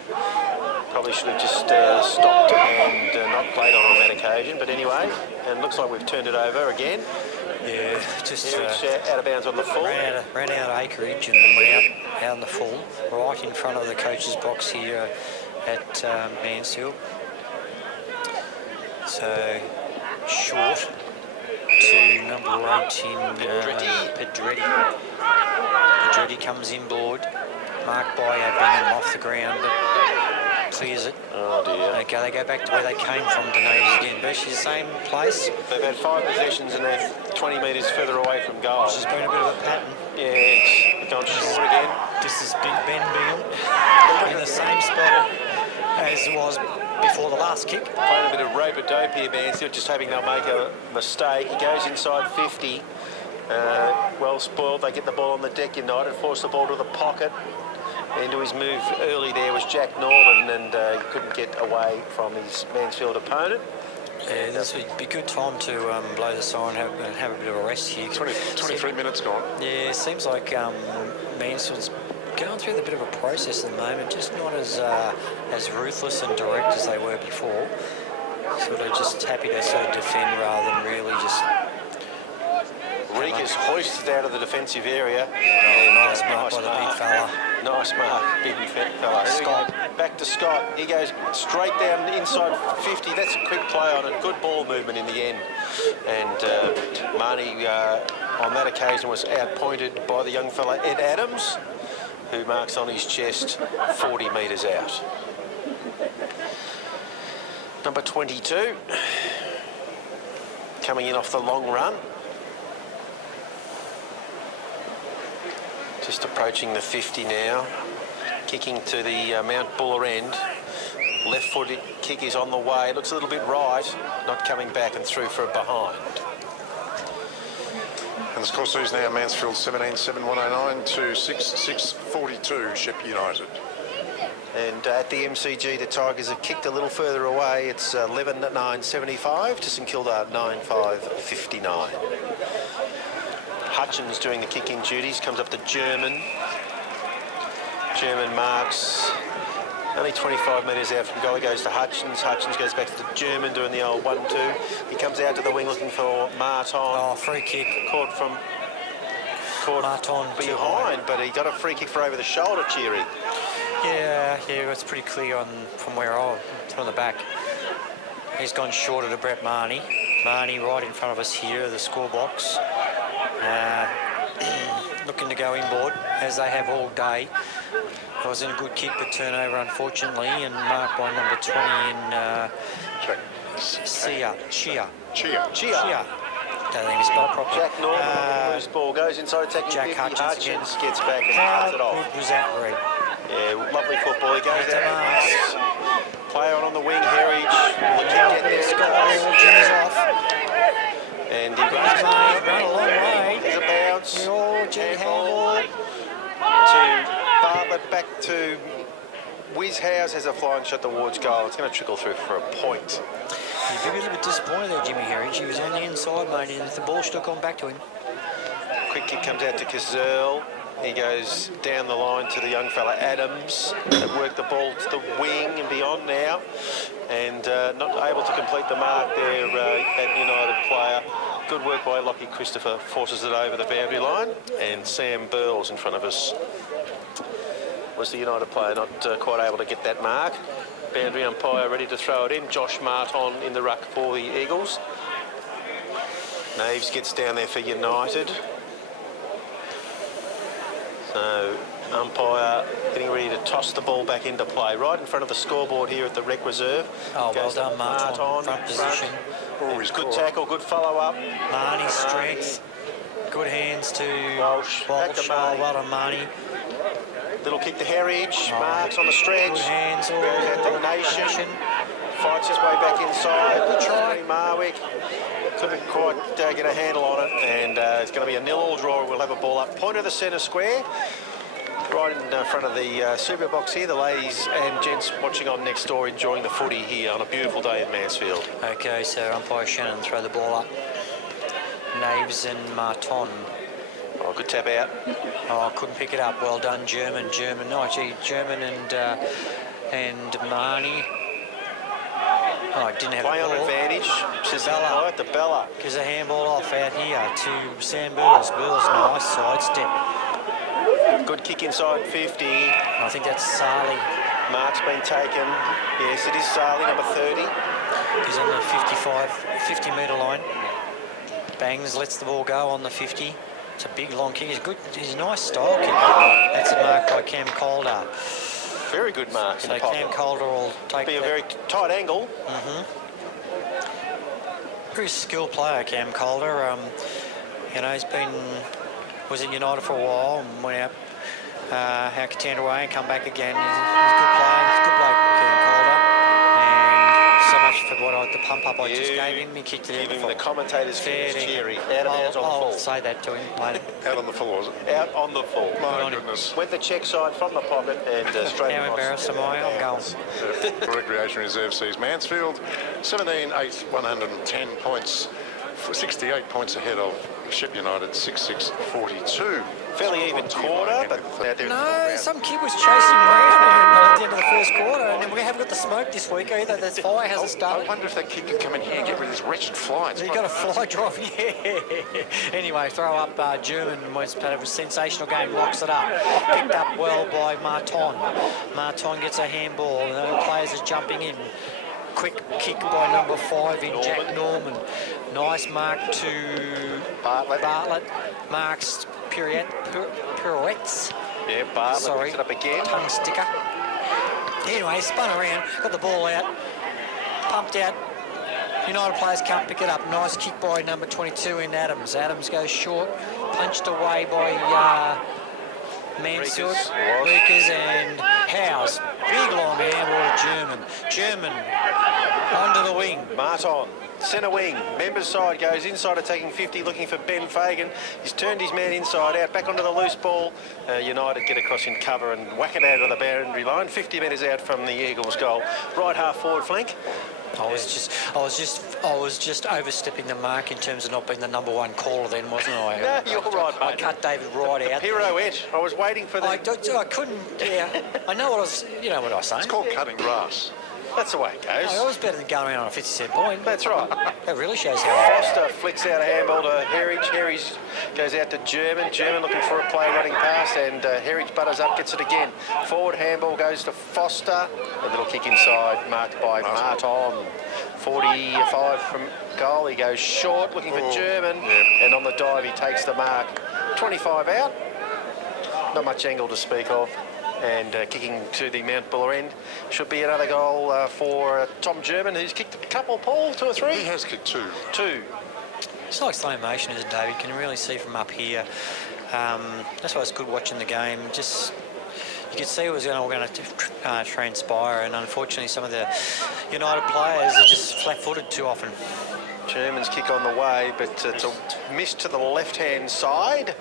Probably should have just stopped and not played on that occasion. But anyway, and looks like we've turned it over again. Yeah, just Out of bounds on the full. ran out of acreage and then went out on the full, right in front of the coach's box here at Mansfield. So short to number 18, Pedretti. Pedretti comes inboard, marked by Bingham off the ground, but clears it. Oh dear. Okay, they go back to where they came from, Dunedin again. Basically the same place. They've had 5 possessions and they're 20 metres further away from goal. Which has been a bit of a pattern. Yeah, it's gone short again. This is Ben Bingham in the same spot as it was before the last kick. Playing a bit of rope-a-dope here, Mansfield, just hoping they'll make a mistake. He goes inside 50. Well spoiled. They get the ball on the deck. United force the ball to the pocket. Into his move early there was Jack Norman, and he couldn't get away from his Mansfield opponent. Yeah, this would be a good time to blow the siren and have a bit of a rest here. 23 minutes gone. Yeah, it seems like Mansfield's going through a bit of a process at the moment, just not as ruthless and direct as they were before. Sort of just happy to sort of defend rather than really just... Reek is hoisted out of the defensive area. Nice mark by the big fella. Nice mark, big fella. Scott. Back to Scott. He goes straight down inside 50. That's a quick play on it. Good ball movement in the end. And Marnie, on that occasion, was outpointed by the young fella Ed Adams, who marks on his chest 40 metres out. Number 22, coming in off the long run. Just approaching the 50 now, kicking to the Mount Buller end. Left foot kick is on the way, looks a little bit right, not coming back and through for a behind. And the score is now Mansfield 17-7-109 to 6-6-42 Shep United. And at the MCG, the Tigers have kicked a little further away. It's 11-9-75 to St Kilda 9-5-59. Hutchins doing the kicking duties, comes up to German. German marks only 25 metres out from goal. He goes to Hutchins. Hutchins goes back to German doing the old 1-2. He comes out to the wing looking for Martin. Oh, free kick. Caught Martin behind, but he got a free kick for over the shoulder, Cheery. Yeah, it's pretty clear from where from the back. He's gone shorter to Brett Marnie. Marnie right in front of us here, the score box. Looking to go inboard, as they have all day. It wasn't a good kick, but turnover, unfortunately, and marked by number 20 in Chia. Don't think he spelled properly. Jack Norman, loose ball, goes inside attacking Jack 50. Hutchins Gets back and How cuts it off. good was that, Reed? Yeah, lovely football. He goes That's out. nice. Player on the wing, Heritage. Looking to get there. Jimmy's off. And he He's run a long way. There's a bounce. Jimmy handball. To Bartlett, back to Wizhouse, has a flying shot towards goal. It's going to trickle through for a point. He'd be a little bit disappointed there, Jimmy Heritage. He was on the inside, mate, and the ball should have gone back to him. Quick kick comes out to Cazerle. He goes down the line to the young fella Adams. That worked the ball to the wing and beyond now. And not able to complete the mark there, that United player. Good work by Lockie Christopher, forces it over the boundary line. And Sam Burles in front of us was the United player, not quite able to get that mark. Boundary umpire ready to throw it in. Josh Martin in the ruck for the Eagles. Naves gets down there for United. So umpire getting ready to toss the ball back into play. Right in front of the scoreboard here at the Rec Reserve. Oh, well done, Martin. Front position. Always Good tackle, good follow-up. Marnie's strength. Good hands to Walsh. Back to Walsh. Marnie. Well done, Marnie. Little kick to Heritage. Marks on the stretch. Good hands. Goes out to Nation. Fights his way back inside. Good try. Marwick couldn't quite get a handle on it, and it's going to be a 0-0 draw. We'll have a ball up. Point of the centre square. Right in front of the super box here. The ladies and gents watching on next door, enjoying the footy here on a beautiful day in Mansfield. Okay, so umpire Shannon throw the ball up. Naves and Martin. Oh, good tap out. Oh, couldn't pick it up. Well done, German. Oh, gee, German and And Marnie. Oh, didn't have Play the on ball. advantage. Says Bella. right to Bella. Gives a handball off out here to Sam Burles. Burles, nice sidestep. Good kick inside 50. I think that's Sarli. Mark's been taken. Yes, it is Sarli, number 30. He's on the 50-metre line. Bangs, lets the ball go on the 50. It's a big long kick. He's a nice style kick. That's a mark by Cam Calder. Very good mark in So the pocket. Cam Calder will take Be a that. very tight angle. Very skilled player, Cam Calder. You know, was at United for a while and went out Contender and come back again. He's a good player. He's a good bloke, Cam Calder. And so much for the pump up I just gave him. He kicked it Giving in the commentators fair cheery. dinkum. Out and out on I'll full. say that to him later. Out on the floor, was it? Out on the full. My goodness. Went the check side from the pocket and straight How across. embarrassed am I? I'm going. Recreation Reserve sees Mansfield 17-8, 110 points, 68 points ahead of Shep United 6-6-42. Fairly even quarter, but out there. No, some kid was chasing around at the end of the first quarter, and then we haven't got the smoke this week either. The fire hasn't I started. wonder if that kid can come in here and get rid of this wretched fly. It's You got a fly drive, yeah. Anyway, throw up German was a sensational game, locks it up. Picked up well by Marton. Marton gets a handball, and the players are jumping in. Quick kick by number 5 in Jack Norman. Nice mark to Bartlett. Marks pirouettes. Yeah, Bartlett Sorry, picks it up again. tongue sticker. Anyway, spun around, got the ball out, pumped out. United players can't pick it up. Nice kick by number 22 in Adams. Adams goes short, punched away by Mansfield, Reekers and Howes. Big long handball to German. German onto the wing. Marton, centre wing, members side, goes inside attacking 50, looking for Ben Fagan. He's turned his man inside out, back onto the loose ball. United get across in cover and whack it out of the boundary line, 50 metres out from the Eagles' goal. Right half forward flank. I was just overstepping the mark in terms of not being the number 1 caller then, wasn't I? No, you're right, I mate. cut David right out. Pirouette. I was waiting for the... I couldn't. Yeah, I know what I was. You know what I was saying. It's called cutting grass. That's the way it goes. I was better than going around on a 50-cent point. That's right. That really shows how. Foster flicks out a handball to Herridge. Herridge goes out to German. German looking for a play running past, and Herridge butters up, gets it again. Forward handball goes to Foster. A little kick inside, marked by Marton. 45 from goal. He goes short, looking for German, and on the dive he takes the mark. 25 out. Not much angle to speak of. And kicking to the Mount Buller end. Should be another goal for Tom German, who's kicked a couple, Paul, 2 or 3? He has kicked 2. 2. It's like slow motion, isn't it, David? You can really see from up here. That's why it's good watching the game. Just you could see what was going to transpire, and unfortunately, some of the United players are just flat-footed too often. German's kick on the way, but it's a miss to the left-hand side.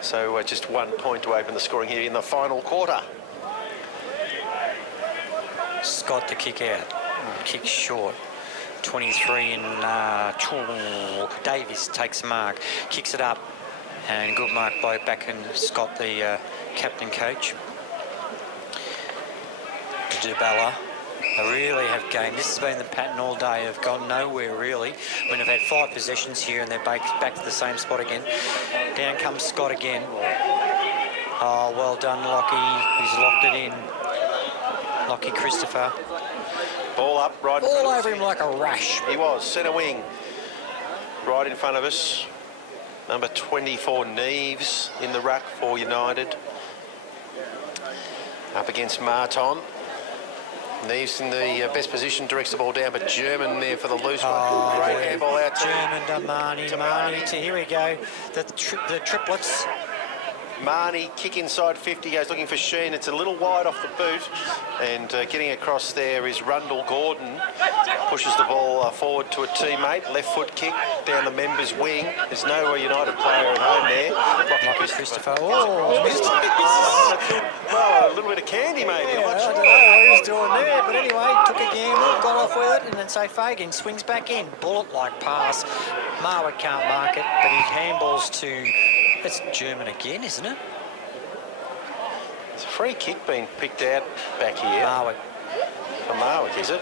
So just 1 point to open the scoring here in the final quarter. Scott the kick out. Kick short. 23 in Davies takes the mark. Kicks it up. And good mark by back and Scott, the captain coach. Dubella. They really have gained. This has been the pattern all day. They've gone nowhere, really. When they've had 5 possessions here and they're back to the same spot again. Down comes Scott again. Oh, well done, Lockie. He's locked it in. Lockie Christopher. Ball up, right. All over him like a rash. He was, centre wing. Right in front of us. Number 24, Neves, in the ruck for United. Up against Marton. Neves in the best position, directs the ball down, but German there for the loose one. Great handball out to German to Marnie to here we go. The triplets. Marnie, kick inside 50, goes looking for Sheen. It's a little wide off the boot, and getting across there is Rundle Gordon. Pushes the ball forward to a teammate. Left foot kick down the members' wing. There's no United player at home there. Lockie Christopher. Oh, missed. Well, a little bit of candy maybe. Yeah, I'm not I sure. don't know what he was doing there, but anyway, took a gamble, got off with it, and then say Fagan swings back in. Bullet-like pass. Marwood can't mark it, but he handballs to... It's German again, isn't it? It's a free kick being picked out back here. For Marwick, is it?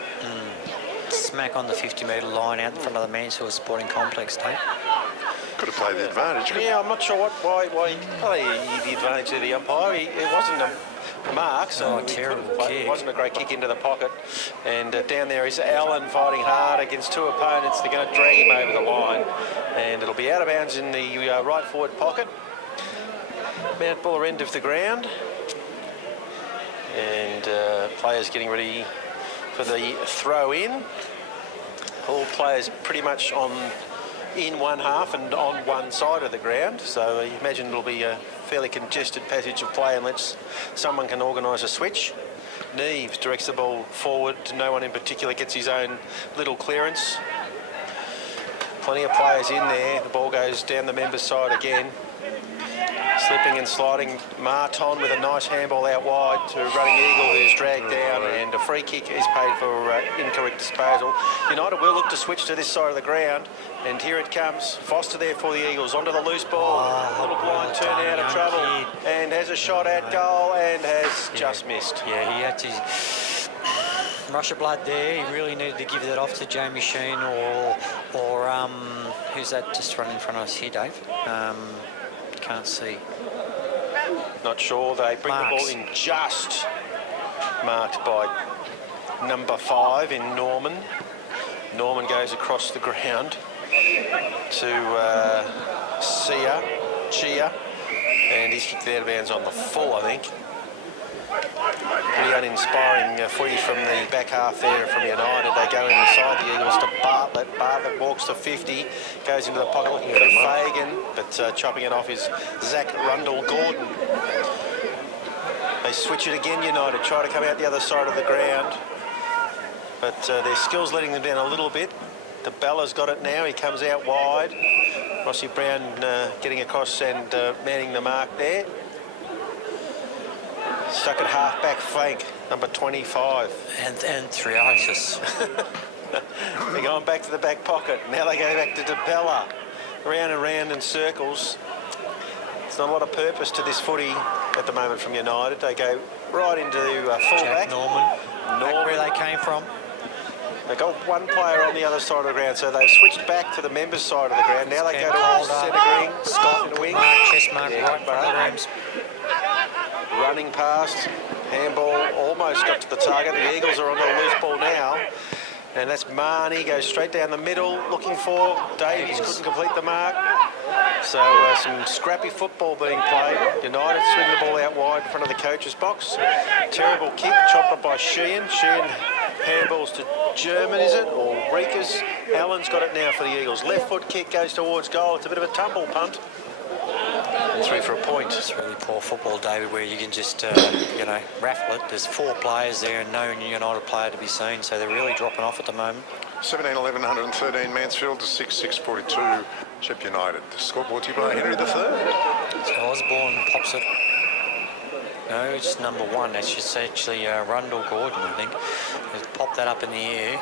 Smack on the 50-metre line out in front of the Mansfield Sporting Complex, Dave. Could have played the advantage. Yeah, I'm not sure why the advantage of the umpire. It wasn't a mark, so it wasn't a great kick into the pocket. And down there is Allen fighting hard against two opponents. They're going to drag him over the line, and it'll be out of bounds in the right forward pocket. Mount Buller end of the ground, and players getting ready for the throw in. All players pretty much in one half and on one side of the ground, so you imagine it'll be a fairly congested passage of play unless someone can organise a switch. Neves directs the ball forward. No one in particular gets his own little clearance. Plenty of players in there. The ball goes down the members' side again. Slipping and sliding. Marton with a nice handball out wide to running Eagle, who's dragged down, and a free kick is paid for incorrect disposal. United will look to switch to this side of the ground, and here it comes. Foster there for the Eagles, onto the loose ball. Little blind turn out of trouble, and has a shot at goal and has just missed. Yeah, he had to rush of blood there. He really needed to give that off to Jamie Sheen or who's that just running in front of us here, Dave? Can't see. Not sure. They bring the ball in just marked by number 5 in Norman. Norman goes across the ground to Chia, and he's kicked out of bounds on the full, I think. Pretty uninspiring footage from the back half there from United. They go inside the Eagles to Bartlett. Bartlett walks to 50, goes into the pocket looking for Fagan, but chopping it off is Zach Rundle-Gordon. They switch it again, United, try to come out the other side of the ground, but their skills letting them down a little bit. DeBella's got it now, he comes out wide. Rossi Brown getting across and manning the mark there. Stuck at half-back flank, number 25. And Triasis. They're going back to the back pocket. Now they go back to DeBella. Round and round in circles. There's not a lot of purpose to this footy at the moment from United. They go right into fullback. Jack Norman. Back where they came from. They've got one player on the other side of the ground, so they've switched back to the members' side of the ground. Now they go to centre green. Scott, the wing. chest mark right in front of the rooms. Running past, handball almost got to the target. The Eagles are on the loose ball now, and that's Marnie, goes straight down the middle, looking for Davies, couldn't complete the mark. So some scrappy football being played. United swing the ball out wide in front of the coach's box. Terrible kick, chopped up by Sheehan. Sheehan handballs to German, is it? Or Reekers. Allen's got it now for the Eagles. Left foot kick goes towards goal. It's a bit of a tumble punt. And 3 for a point. It's really poor football, David, where you can just, raffle it. There's 4 players there and no United player to be seen, so they're really dropping off at the moment. 17-11, 113 Mansfield to 6-6-42 Shep United. The scoreboard to you by Henry III. So Osborne pops it. No, it's number 1. That's just actually Rundle Gordon, I think. He's popped that up in the air.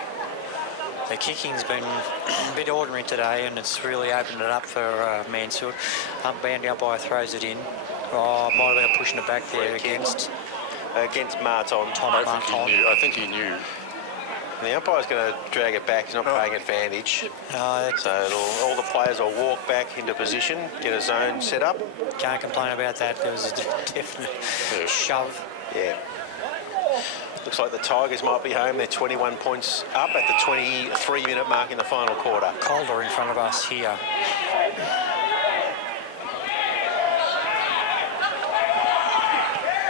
The kicking's been a bit ordinary today, and it's really opened it up for Mansfield. Boundary umpire throws it in. Oh, might have been pushing it back there against Marton. I think he knew. And the umpire's going to drag it back. He's not paying advantage. So all the players will walk back into position, get a zone set up. Can't complain about that. There was a definite shove. Yeah. Looks like the Tigers might be home. They're 21 points up at the 23-minute mark in the final quarter. Calder in front of us here.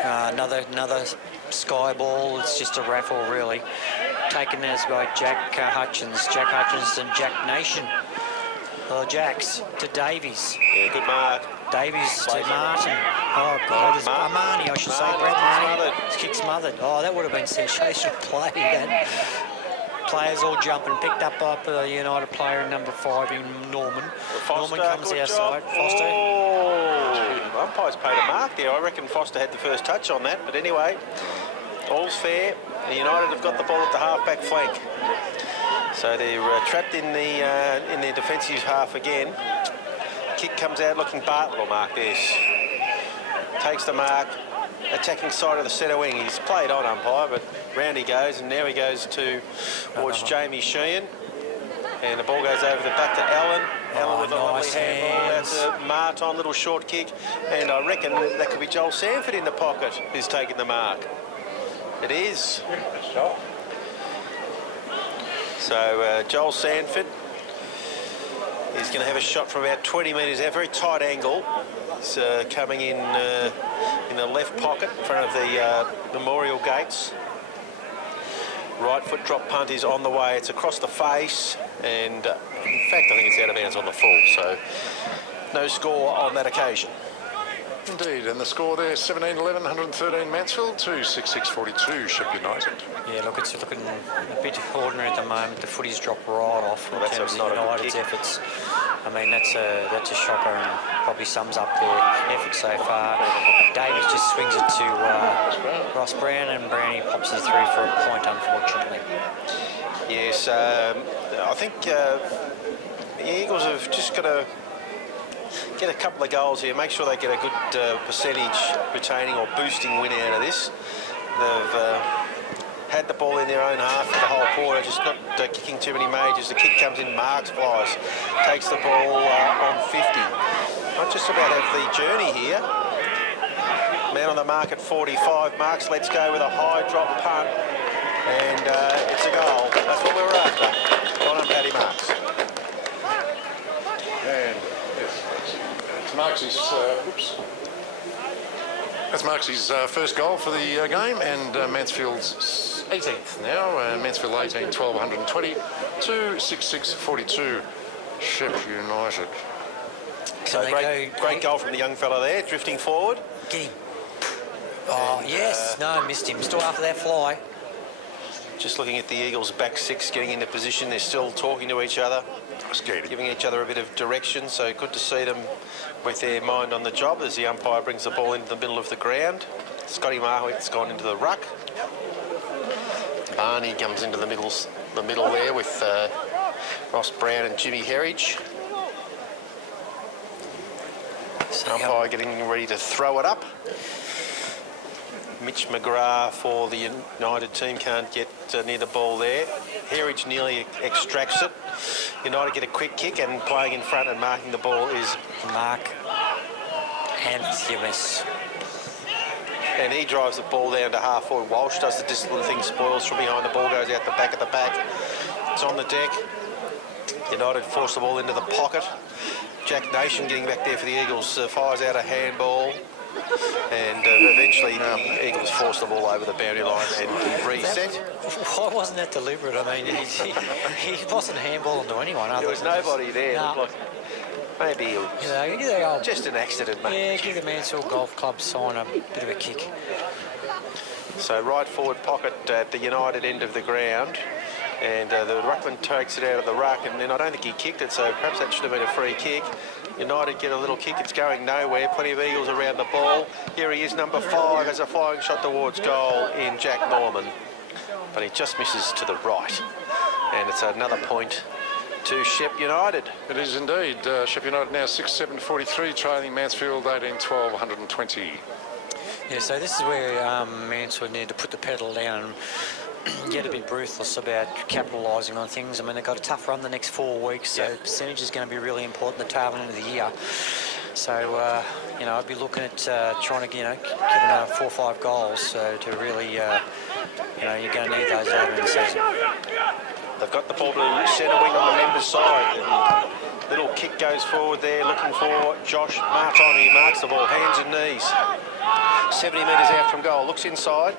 Another sky ball. It's just a raffle, really. Taken as by Jack Hutchins. Jack Hutchins and Jack Nation. Oh, Jacks to Davies. Yeah, good mark. Davies to Martin. Oh, God. Marnie, I should say. Brett Marnie. Kick smothered. Oh, that would have been sensational play. That players all jumping. Picked up by the United player number 5 in Norman. Foster, Norman comes outside. Foster. Oh, umpire's paid a mark there. I reckon Foster had the first touch on that. But anyway, all's fair. The United have got the ball at the half-back flank. So they're trapped in their defensive half again. Kick comes out looking. Bartlett will mark this. Takes the mark attacking side of the centre wing. He's played on umpire, but round he goes, and now he goes towards Jamie Sheehan. And the ball goes over the back to Allen. Allen with a lovely handball out to Martin, little short kick. And I reckon that could be Joel Sanford in the pocket who's taking the mark. It is. So Joel Sanford is going to have a shot from about 20 metres out, very tight angle. He's coming in the left pocket in front of the memorial gates. Right foot drop punt is on the way. It's across the face, and in fact I think it's out of bounds on the full, so no score on that occasion. Indeed, and the score there, 17-11, 113 Mansfield, 2-6-6-42 Shep United. Yeah, look, it's looking a bit ordinary at the moment. The footy's dropped right off in terms of United's efforts. I mean, that's a shocker and probably sums up their effort so far. Davies just swings it to Ross Brown, and Brownie pops it through for a point, unfortunately. Yes, I think the Eagles have just got to get a couple of goals here, make sure they get a good percentage retaining or boosting win out of this. They've had the ball in their own half for the whole quarter, just not kicking too many majors. The kick comes in, Marks flies, takes the ball on 50. Not just about have the journey here. Man on the mark at 45. Marks lets go with a high drop punt, and it's a goal. That's what we were after. Well done, Paddy Marks. And that's Marks' first goal for the game, and Mansfield's 18th now. Mansfield 18, 12, 120, 2-6-6-42 Shep United. So great goal from the young fella there, drifting forward. Get him. Oh, yes. No, missed him. Still after that fly. Just looking at the Eagles' back six getting into position. They're still talking to each other, giving each other a bit of direction. So good to see them with their mind on the job as the umpire brings the ball into the middle of the ground. Scotty Marwick's gone into the ruck. Barney comes into the middle there with Ross Brown and Jimmy Herridge. So umpire getting ready to throw it up. Mitch McGrath for the United team can't get near the ball there. Herridge nearly extracts it. United get a quick kick, and playing in front and marking the ball is Mark Anthimus. And he drives the ball down to half forward. Walsh does the discipline thing, spoils from behind. The ball goes out the back of the pack. It's on the deck. United force the ball into the pocket. Jack Nation getting back there for the Eagles, fires out a handball. And eventually the Eagles forced the ball over the boundary line and reset. Why wasn't that deliberate? I mean, he wasn't handballing to anyone. There was nobody there. No. Look, maybe it was just an accident, mate. Yeah, give the Mansfield Golf Club sign a bit of a kick. So right forward pocket at the United end of the ground. And the ruckman takes it out of the ruck, and then I don't think he kicked it, so perhaps that should have been a free kick. United get a little kick, it's going nowhere. Plenty of Eagles around the ball. Here he is, number 5, has a flying shot towards goal in Jack Norman. But he just misses to the right. And it's another point to Shep United. It is indeed. Shep United now 6-7-43, trailing Mansfield 18-12, 120. Yeah, so this is where Mansfield need to put the pedal down and get a bit ruthless about capitalising on things. I mean, they've got a tough run the next 4 weeks, so percentage is going to be really important the tail end of the year. So, I'd be looking at trying to, get another 4 or 5 goals to really, you're going to need those later in the season. They've got the ball to centre wing on the members' side. And little kick goes forward there, looking for Josh Martin. He marks the ball, hands and knees. 70 metres out from goal, looks inside,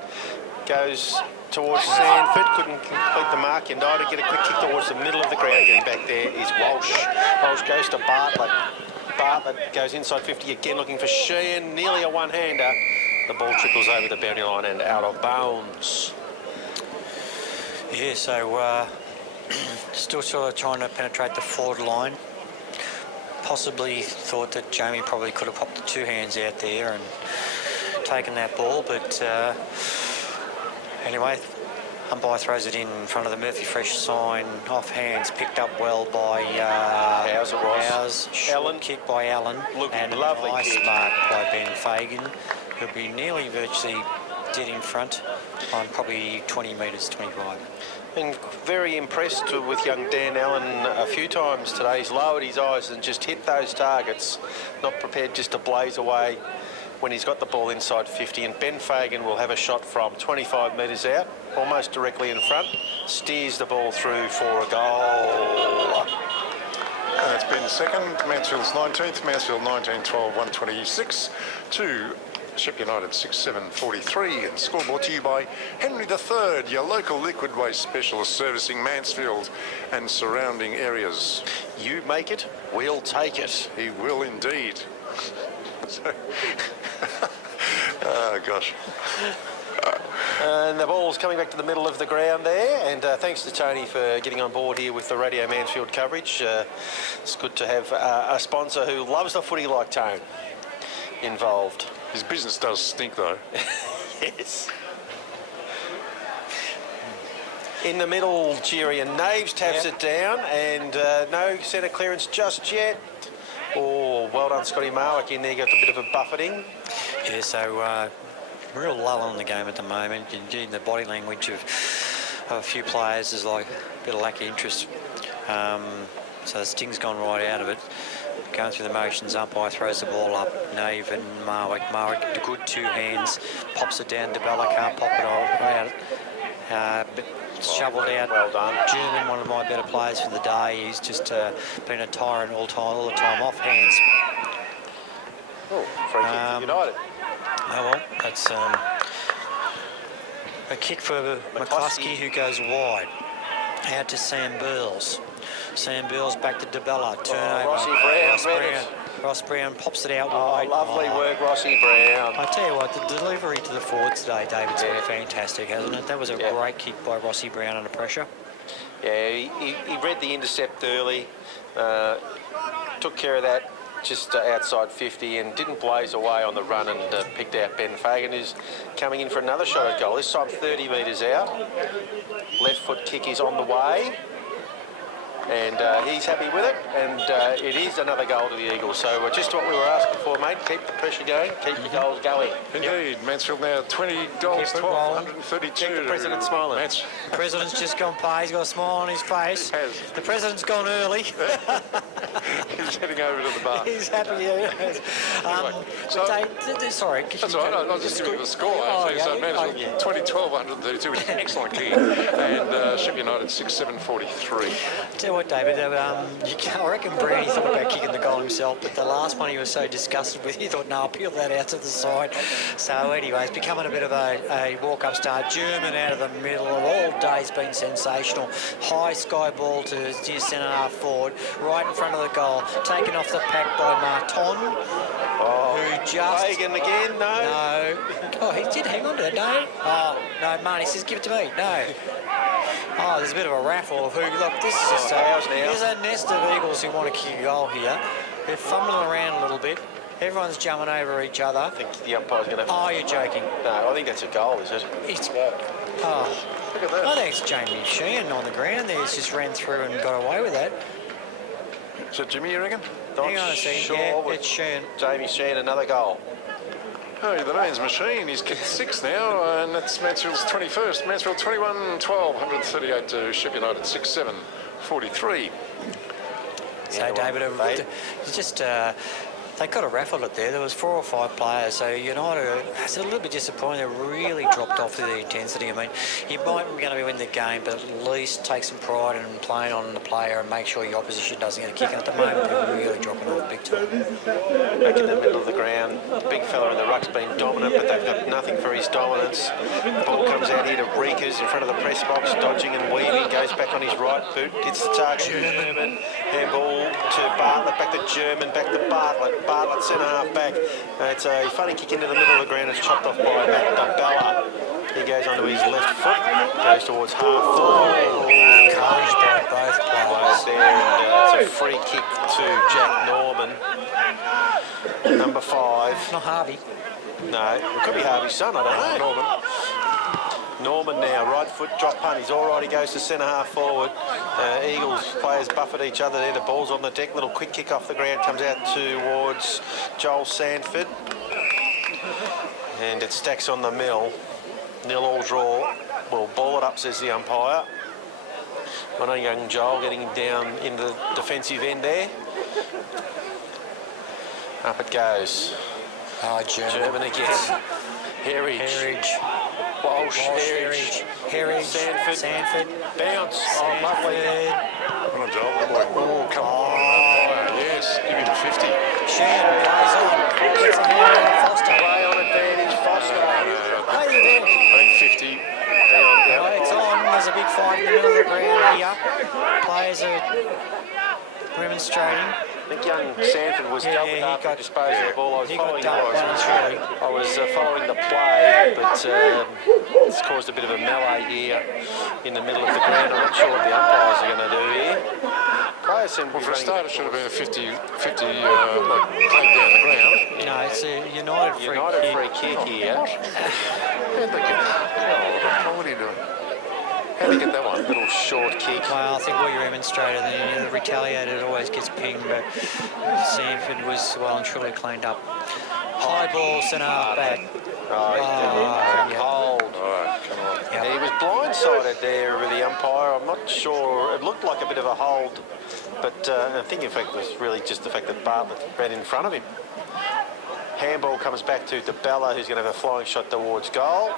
goes towards Sanford, couldn't complete the mark. United get a quick kick towards the middle of the ground. Getting back there is Walsh. Walsh goes to Bartlett. Bartlett goes inside 50 again, looking for Sheehan. Nearly a one-hander. The ball trickles over the boundary line and out of bounds. Yeah, so still sort of trying to penetrate the forward line. Possibly thought that Jamie probably could have popped the 2 hands out there and taken that ball, but anyway, umpire throws it in front of the Murphy Fresh sign, off hands, picked up well by Howes it was. Howes, Allen. kick by Allen, Look, and lovely nice kick. mark by Ben Fagan. He'll be nearly virtually dead in front on probably 20 metres, 25. Been very impressed with young Dan Allen a few times today. He's lowered his eyes and just hit those targets, not prepared just to blaze away when he's got the ball inside 50. And Ben Fagan will have a shot from 25 metres out, almost directly in front, steers the ball through for a goal. And that's been second. Mansfield's 19th. Mansfield 19-12, 126 to Shep United 6-7-43. And score brought to you by Henry III, your local liquid waste specialist servicing Mansfield and surrounding areas. You make it, we'll take it. He will indeed. Oh, gosh. And the ball's coming back to the middle of the ground there, and thanks to Tony for getting on board here with the Radio Mansfield coverage. It's good to have a sponsor who loves the footy like Tone involved. His business does stink, though. Yes. In the middle, Jerry, and Naves taps it down, and no centre clearance just yet. Oh, well done, Scotty Marwick in there, got a bit of a buffeting. Yeah, so real lull in the game at the moment. Indeed, the body language of a few players is like a bit of lack of interest. So the sting's gone right out of it. Going through the motions, umpire throws the ball up. Nave and Marwick. Marwick, the good two hands, pops it down. DeBella can't pop it out. But shoveled out. Well done. German, one of my better players for the day. He's just been a tyrant all the time off hands. Oh, free kick for United. Oh well, that's a kick for McCluskey, who goes wide. Out to Sam Burles. Sam Burles back to DeBella. Turnover. Ross Brown pops it out wide. Lovely work, Rossi Brown. I tell you what, the delivery to the forwards today, David's been fantastic, hasn't it? That was a great kick by Rossi Brown under pressure. Yeah, he read the intercept early, took care of that just outside 50 and didn't blaze away on the run and picked out Ben Fagan, who's coming in for another shot at goal. This time 30 metres out. Left foot kick is on the way. And he's happy with it, and it is another goal to the Eagles. So just what we were asking for, mate. Keep the pressure going, keep the goals going. Indeed, Mansfield now 20 goals, 12, 132. Keep the president smiling. The president's just gone by. He's got a smile on his face. The president's gone early. He's heading over to the bar. He's happy. Yeah. Sorry. That's all right. I was just giving you the score. So Mansfield 20-12, 132, which is an excellent kick. And Shep United 6-7-43. Tell you what, David, I reckon Brownie thought about kicking the goal himself, but the last one he was so disgusted with, he thought, no, I'll peel that out to the side. So anyway, it's becoming a bit of a walk-up start. German out of the middle, all day's been sensational. High sky ball to near centre half forward, right in front of the goal, taken off the pack by Marton, who just... Fagan again, no? No. Oh, he did hang on to it, no? Oh, no, Marnie says, give it to me. No. Oh, there's a bit of a raffle of who... Look, this is just... there's a nest of Eagles who want to kick a goal here. They're fumbling around a little bit. Everyone's jumping over each other. I think the umpire's going to... Oh, you're joking. No, I think that's a goal, is it? It's... Oh. Look at that. I think it's Jamie Sheehan on the ground there. He's just ran through and got away with that. Is it Jimmy, you reckon? Hang on a second. Sure, yeah, it's Sheehan. Jamie Sheehan, another goal. Oh, the man's machine. He's kicked 6 now, and that's Mansfield's 21st. Mansfield 21-12, 138 to Shep United 6-7-43. So, David, it's just... they could have raffled it there. There was 4 or 5 players, so United, it's a little bit disappointing. They really dropped off with the intensity. I mean, you might be going to win the game, but at least take some pride in playing on the player and make sure your opposition doesn't get a kick. And at the moment, they're really dropping off big time. Back in the middle of the ground, the big fella in the ruck's been dominant, but they've got nothing for his dominance. The ball comes out here to Reekers in front of the press box, dodging and weaving, goes back on his right boot, hits the target. German, handball to Bartlett, back to German, back to Bartlett. Bartlett centre half back. It's a funny kick into the middle of the ground. It's chopped off by Bella. He goes onto his left foot, goes towards half forward. Encouraged by both players there, and it's a free kick to Jack Norman, number 5. Not Harvey. No, it could be Harvey's son. I don't know. Norman now, right foot drop punt. He's all right. He goes to centre half forward. Eagles players buffet each other there. The ball's on the deck. Little quick kick off the ground. Comes out towards Joel Sanford. And it stacks on the mill. 0-all draw. We'll ball it up, says the umpire. I know young Joel getting him down in the defensive end there. Up it goes. Oh, German again. Herridge. Walsh, Herridge, Sanford. Bounce. Oh, lovely. Come on, Joel. Good boy. Oh, come on. Yes, give him 50. Shan plays on. Gets a hand. Foster. Play on advantage, Foster. Play there. I think 50. No, it's on. There's a big fight in the middle of the ground here. Players are remonstrating. I think young Sanford was dealt with after he disposed of the ball. I was following the play, but it's caused a bit of a melee here in the middle of the ground. I'm not sure what the umpires are going to do here. Players seem to be Well, for a running start, it should have been a 50 like, play down the ground. No, it's a United free kick here. How'd they get that? What are you doing? How'd they get that one? Little short kick. Well, I think we remonstrated, and the retaliated always gets pinged, but Sanford was well and truly cleaned up. High ball, centre half back. Cold. Alright, come on. Yep. And he was blindsided there with the umpire. I'm not sure. It looked like a bit of a hold, but I think in fact it was really just the fact that Bartlett ran in front of him. Handball comes back to DeBella, who's going to have a flying shot towards goal.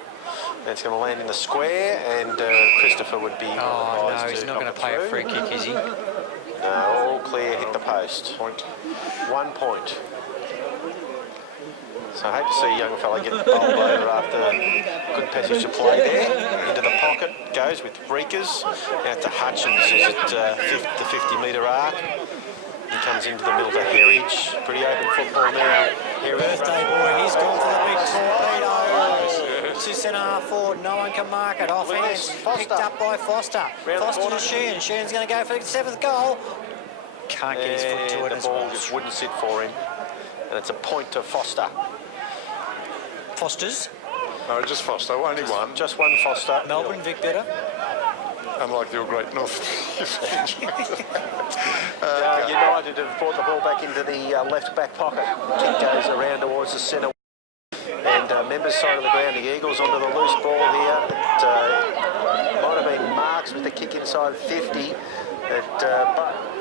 And it's going to land in the square, and Christopher would be Oh, no, he's not going to play a free kick, is he? No, all clear, hit the post. Point. 1 point. So I hate to see a young fella get bowled over after good passage to play there. Into the pocket goes with Reekers. Now to Hutchins, who's at the 50-metre arc. He comes into the middle to Herridge. Pretty open football now. Birthday boy, he's gone for the big torpedo. To centre half forward, no one can mark it. Offense picked up by Foster. Foster to Sheehan. Sheehan's going to go for the 7th goal. Can't get his foot to it the as ball well. just wouldn't sit for him. And it's a point to Foster. Foster's. No, just Foster, only one. Just one Foster. Melbourne, Vic better. Unlike your great North. United have brought the ball back into the left back pocket. Kick goes around towards the centre. And members side of the ground, the Eagles onto the loose ball here. It might have been Marks with the kick inside 50. It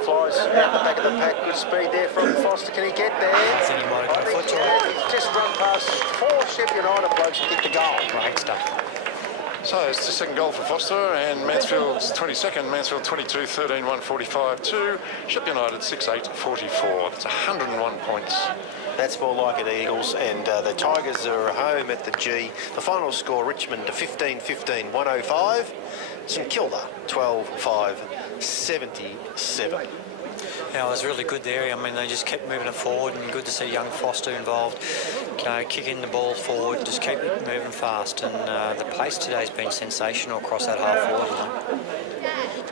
flies out the back of the pack. Good speed there from Foster. Can he get there? I think he might have got a foot to it. He's just run past 4 Shepparton United blokes and hit the goal. Great stuff. So it's the second goal for Foster, and Mansfield's 22nd. Mansfield 22, 13, 145 2. Shep United 6-8, 44. That's 101 points. That's more like it, Eagles, and the Tigers are home at the G. The final score, Richmond to 15-15, 105. St Kilda 12-5, 77. Yeah, it was really good there. I mean, they just kept moving it forward, and good to see young Foster involved. Kicking the ball forward, just keep it moving fast. And the pace today's been sensational across that half forward line.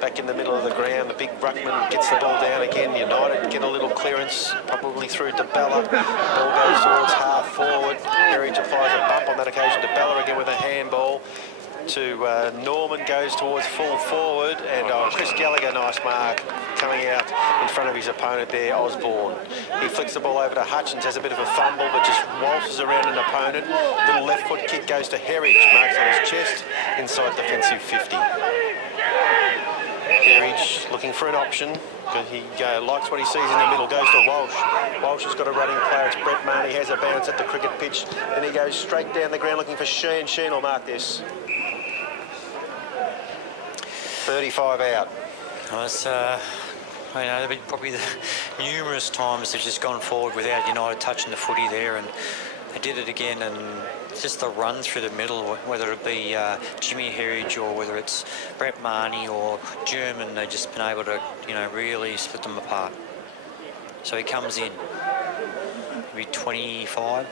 Back in the middle of the ground, the big ruckman gets the ball down again. United get a little clearance, probably through DeBella. Ball goes towards half forward. Herridge applies a bump on that occasion. DeBella again with a handball to Norman, goes towards full forward, and Chris Gallagher, nice mark, coming out in front of his opponent there, Osborne. He flicks the ball over to Hutchins, has a bit of a fumble, but just waltzes around an opponent. Little left foot kick goes to Herridge, marks on his chest, inside defensive 50. Herridge looking for an option, but he likes what he sees in the middle, goes to Walsh. Walsh has got a running player, it's Brett Marnie, has a bounce at the cricket pitch, then he goes straight down the ground looking for Sheen. Sheen will mark this. 35 out. Well, it's, there've been probably numerous times they've just gone forward without United touching the footy there, and they did it again, and just the run through the middle, whether it be Jimmy Herridge or whether it's Brett Marnie or German, they've just been able to, really split them apart. So he comes in. Maybe 25.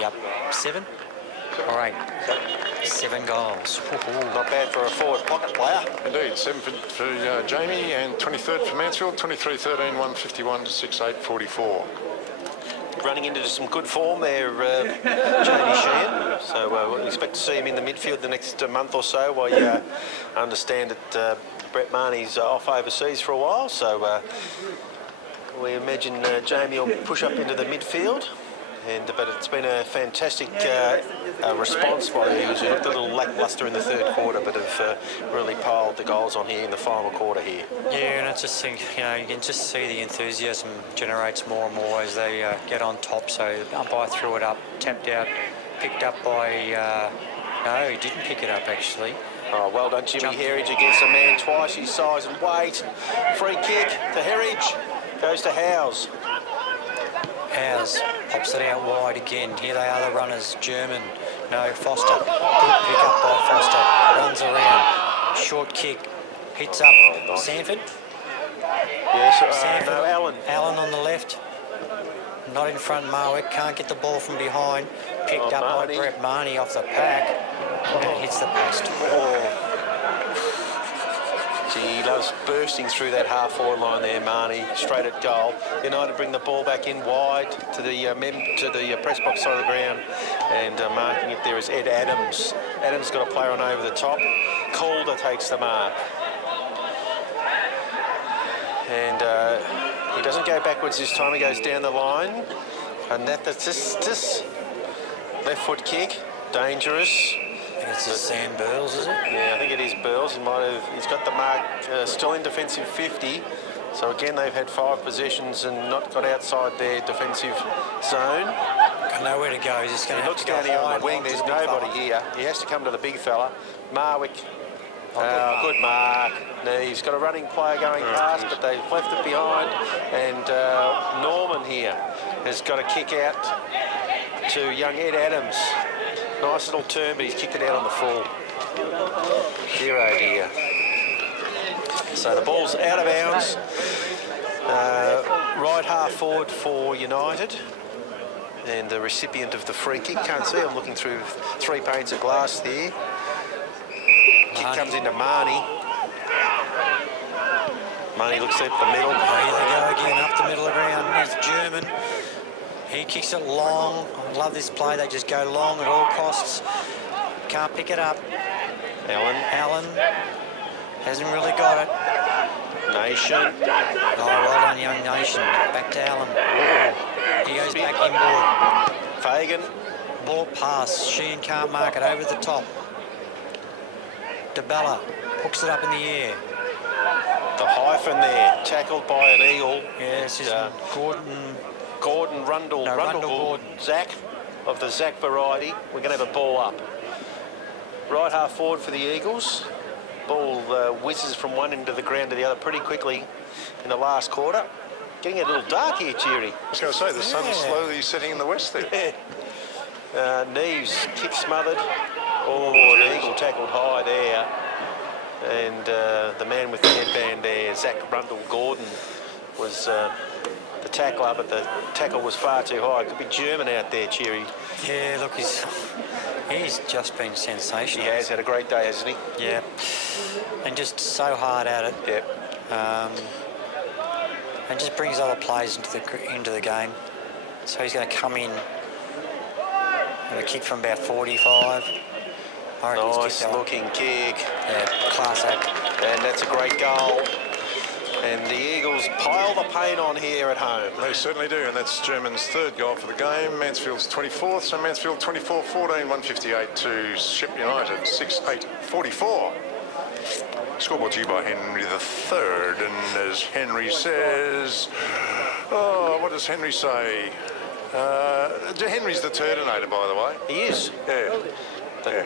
Yep, 7 or 8. 7 goals. Not bad for a forward pocket player. Indeed, 7 for Jamie, and 23rd for Mansfield, 23, 13, 151 to 6-8, 44. Running into some good form there, Jamie Sheehan. So we'll expect to see him in the midfield the next month or so, while you understand that Brett Marnie's off overseas for a while. So We imagine Jamie will push up into the midfield. But it's been a fantastic response by the Eagles. They looked a little lacklustre in the third quarter, but have really piled the goals on here in the final quarter here. Yeah, and I just think, you know, you can just see the enthusiasm generates more and more as they get on top. So umpire threw it up, tapped out, picked up by... no, he didn't pick it up, actually. Oh, well done, Jimmy Herridge against a man twice his size and weight. Free kick to Herridge. Goes to Howes. Howes pops it out wide again. Here they are, the runners. German. No, Foster. Good pick up by Foster. Runs around. Short kick. Hits up. Sanford. Yes, Sanford. no, Allen. Allen on the left. Not in front, Marwick. Can't get the ball from behind. Picked up by Brett Marnie off the pack. And hits the post. He loves bursting through that half-forward line there, Marnie, straight at goal. United bring the ball back in wide to the press box side of the ground, and marking it there is Ed Adams. Adams got a player on over the top. Calder takes the mark. And he doesn't go backwards this time, he goes down the line. And that's just left foot kick, dangerous. It's just Sam Burles, is it? Yeah, I think it is Burles. He's got the mark still in defensive 50. So again, they've had 5 possessions and not got outside their defensive zone. Got nowhere to go. He's just going to have to go down here on high the wing. There's nobody here. He has to come to the big fella. Marwick. Good mark. He's got a running player going past, but they've left it behind. And Norman here has got a kick out to young Ed Adams. Nice little turn, but he's kicked it out on the full. Dear oh dear. So the ball's out of bounds. Right half forward for United. And the recipient of the free kick. Can't see, I'm looking through 3 panes of glass there. Kick comes into Marnie. Marnie looks at the middle. Oh, here they go again, up the middle of the ground. There's German. He kicks it long. I love this play. They just go long at all costs. Can't pick it up. Allen hasn't really got it. Nation. Oh, well done, young Nation. Back to Allen. He goes back inboard. Fagan. Ball pass. Sheen can't mark it over the top. DeBella hooks it up in the air. The hyphen there, tackled by an Eagle. Yeah, this is Gordon Rundle. No, Rundle Gordon. Zach, of the Zach variety. We're going to have a ball up. Right half forward for the Eagles. Ball whizzes from one end of the ground to the other pretty quickly in the last quarter. Getting a little dark here, Cheery. I was going to say, the sun's slowly setting in the west there. Neves, kick smothered. Oh, an Eagle tackled high there. And the man with the headband there, Zach Rundle Gordon, was the tackler, but the tackle was far too high. It could be German out there, Cheery. Yeah, look, he's just been sensational. He has had a great day, hasn't he? Yeah, and just so hard at it. Yep. And just brings other players into the game. So he's going to come in and a kick from about 45. Nice looking kick. Yeah, class act. And that's a great goal. And the Eagles pile the pain on here at home. They certainly do, and that's German's 3rd goal for the game. Mansfield's 24th, so Mansfield 24-14, 158 to Shep United, 6-8-44. Scoreboard to you by Henry III, and as Henry says, what does Henry say? Henry's the Turdinator, by the way. He is. Yeah.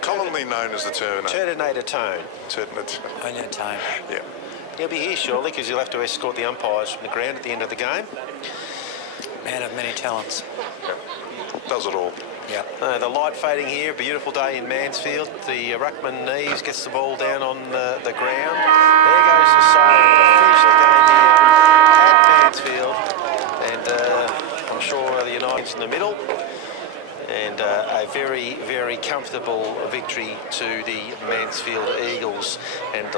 Commonly known as the Turdinator. Turdinator Tone. Turdinator. On your time. Yeah. He'll be here shortly because he'll have to escort the umpires from the ground at the end of the game. Man of many talents. Yeah. Does it all. Yeah. The light fading here, beautiful day in Mansfield. The ruckman Neves gets the ball down on the ground. There goes the siren to finish the game here at Mansfield. And I'm sure the United's in the middle. And a very, very comfortable victory to the Mansfield Eagles. And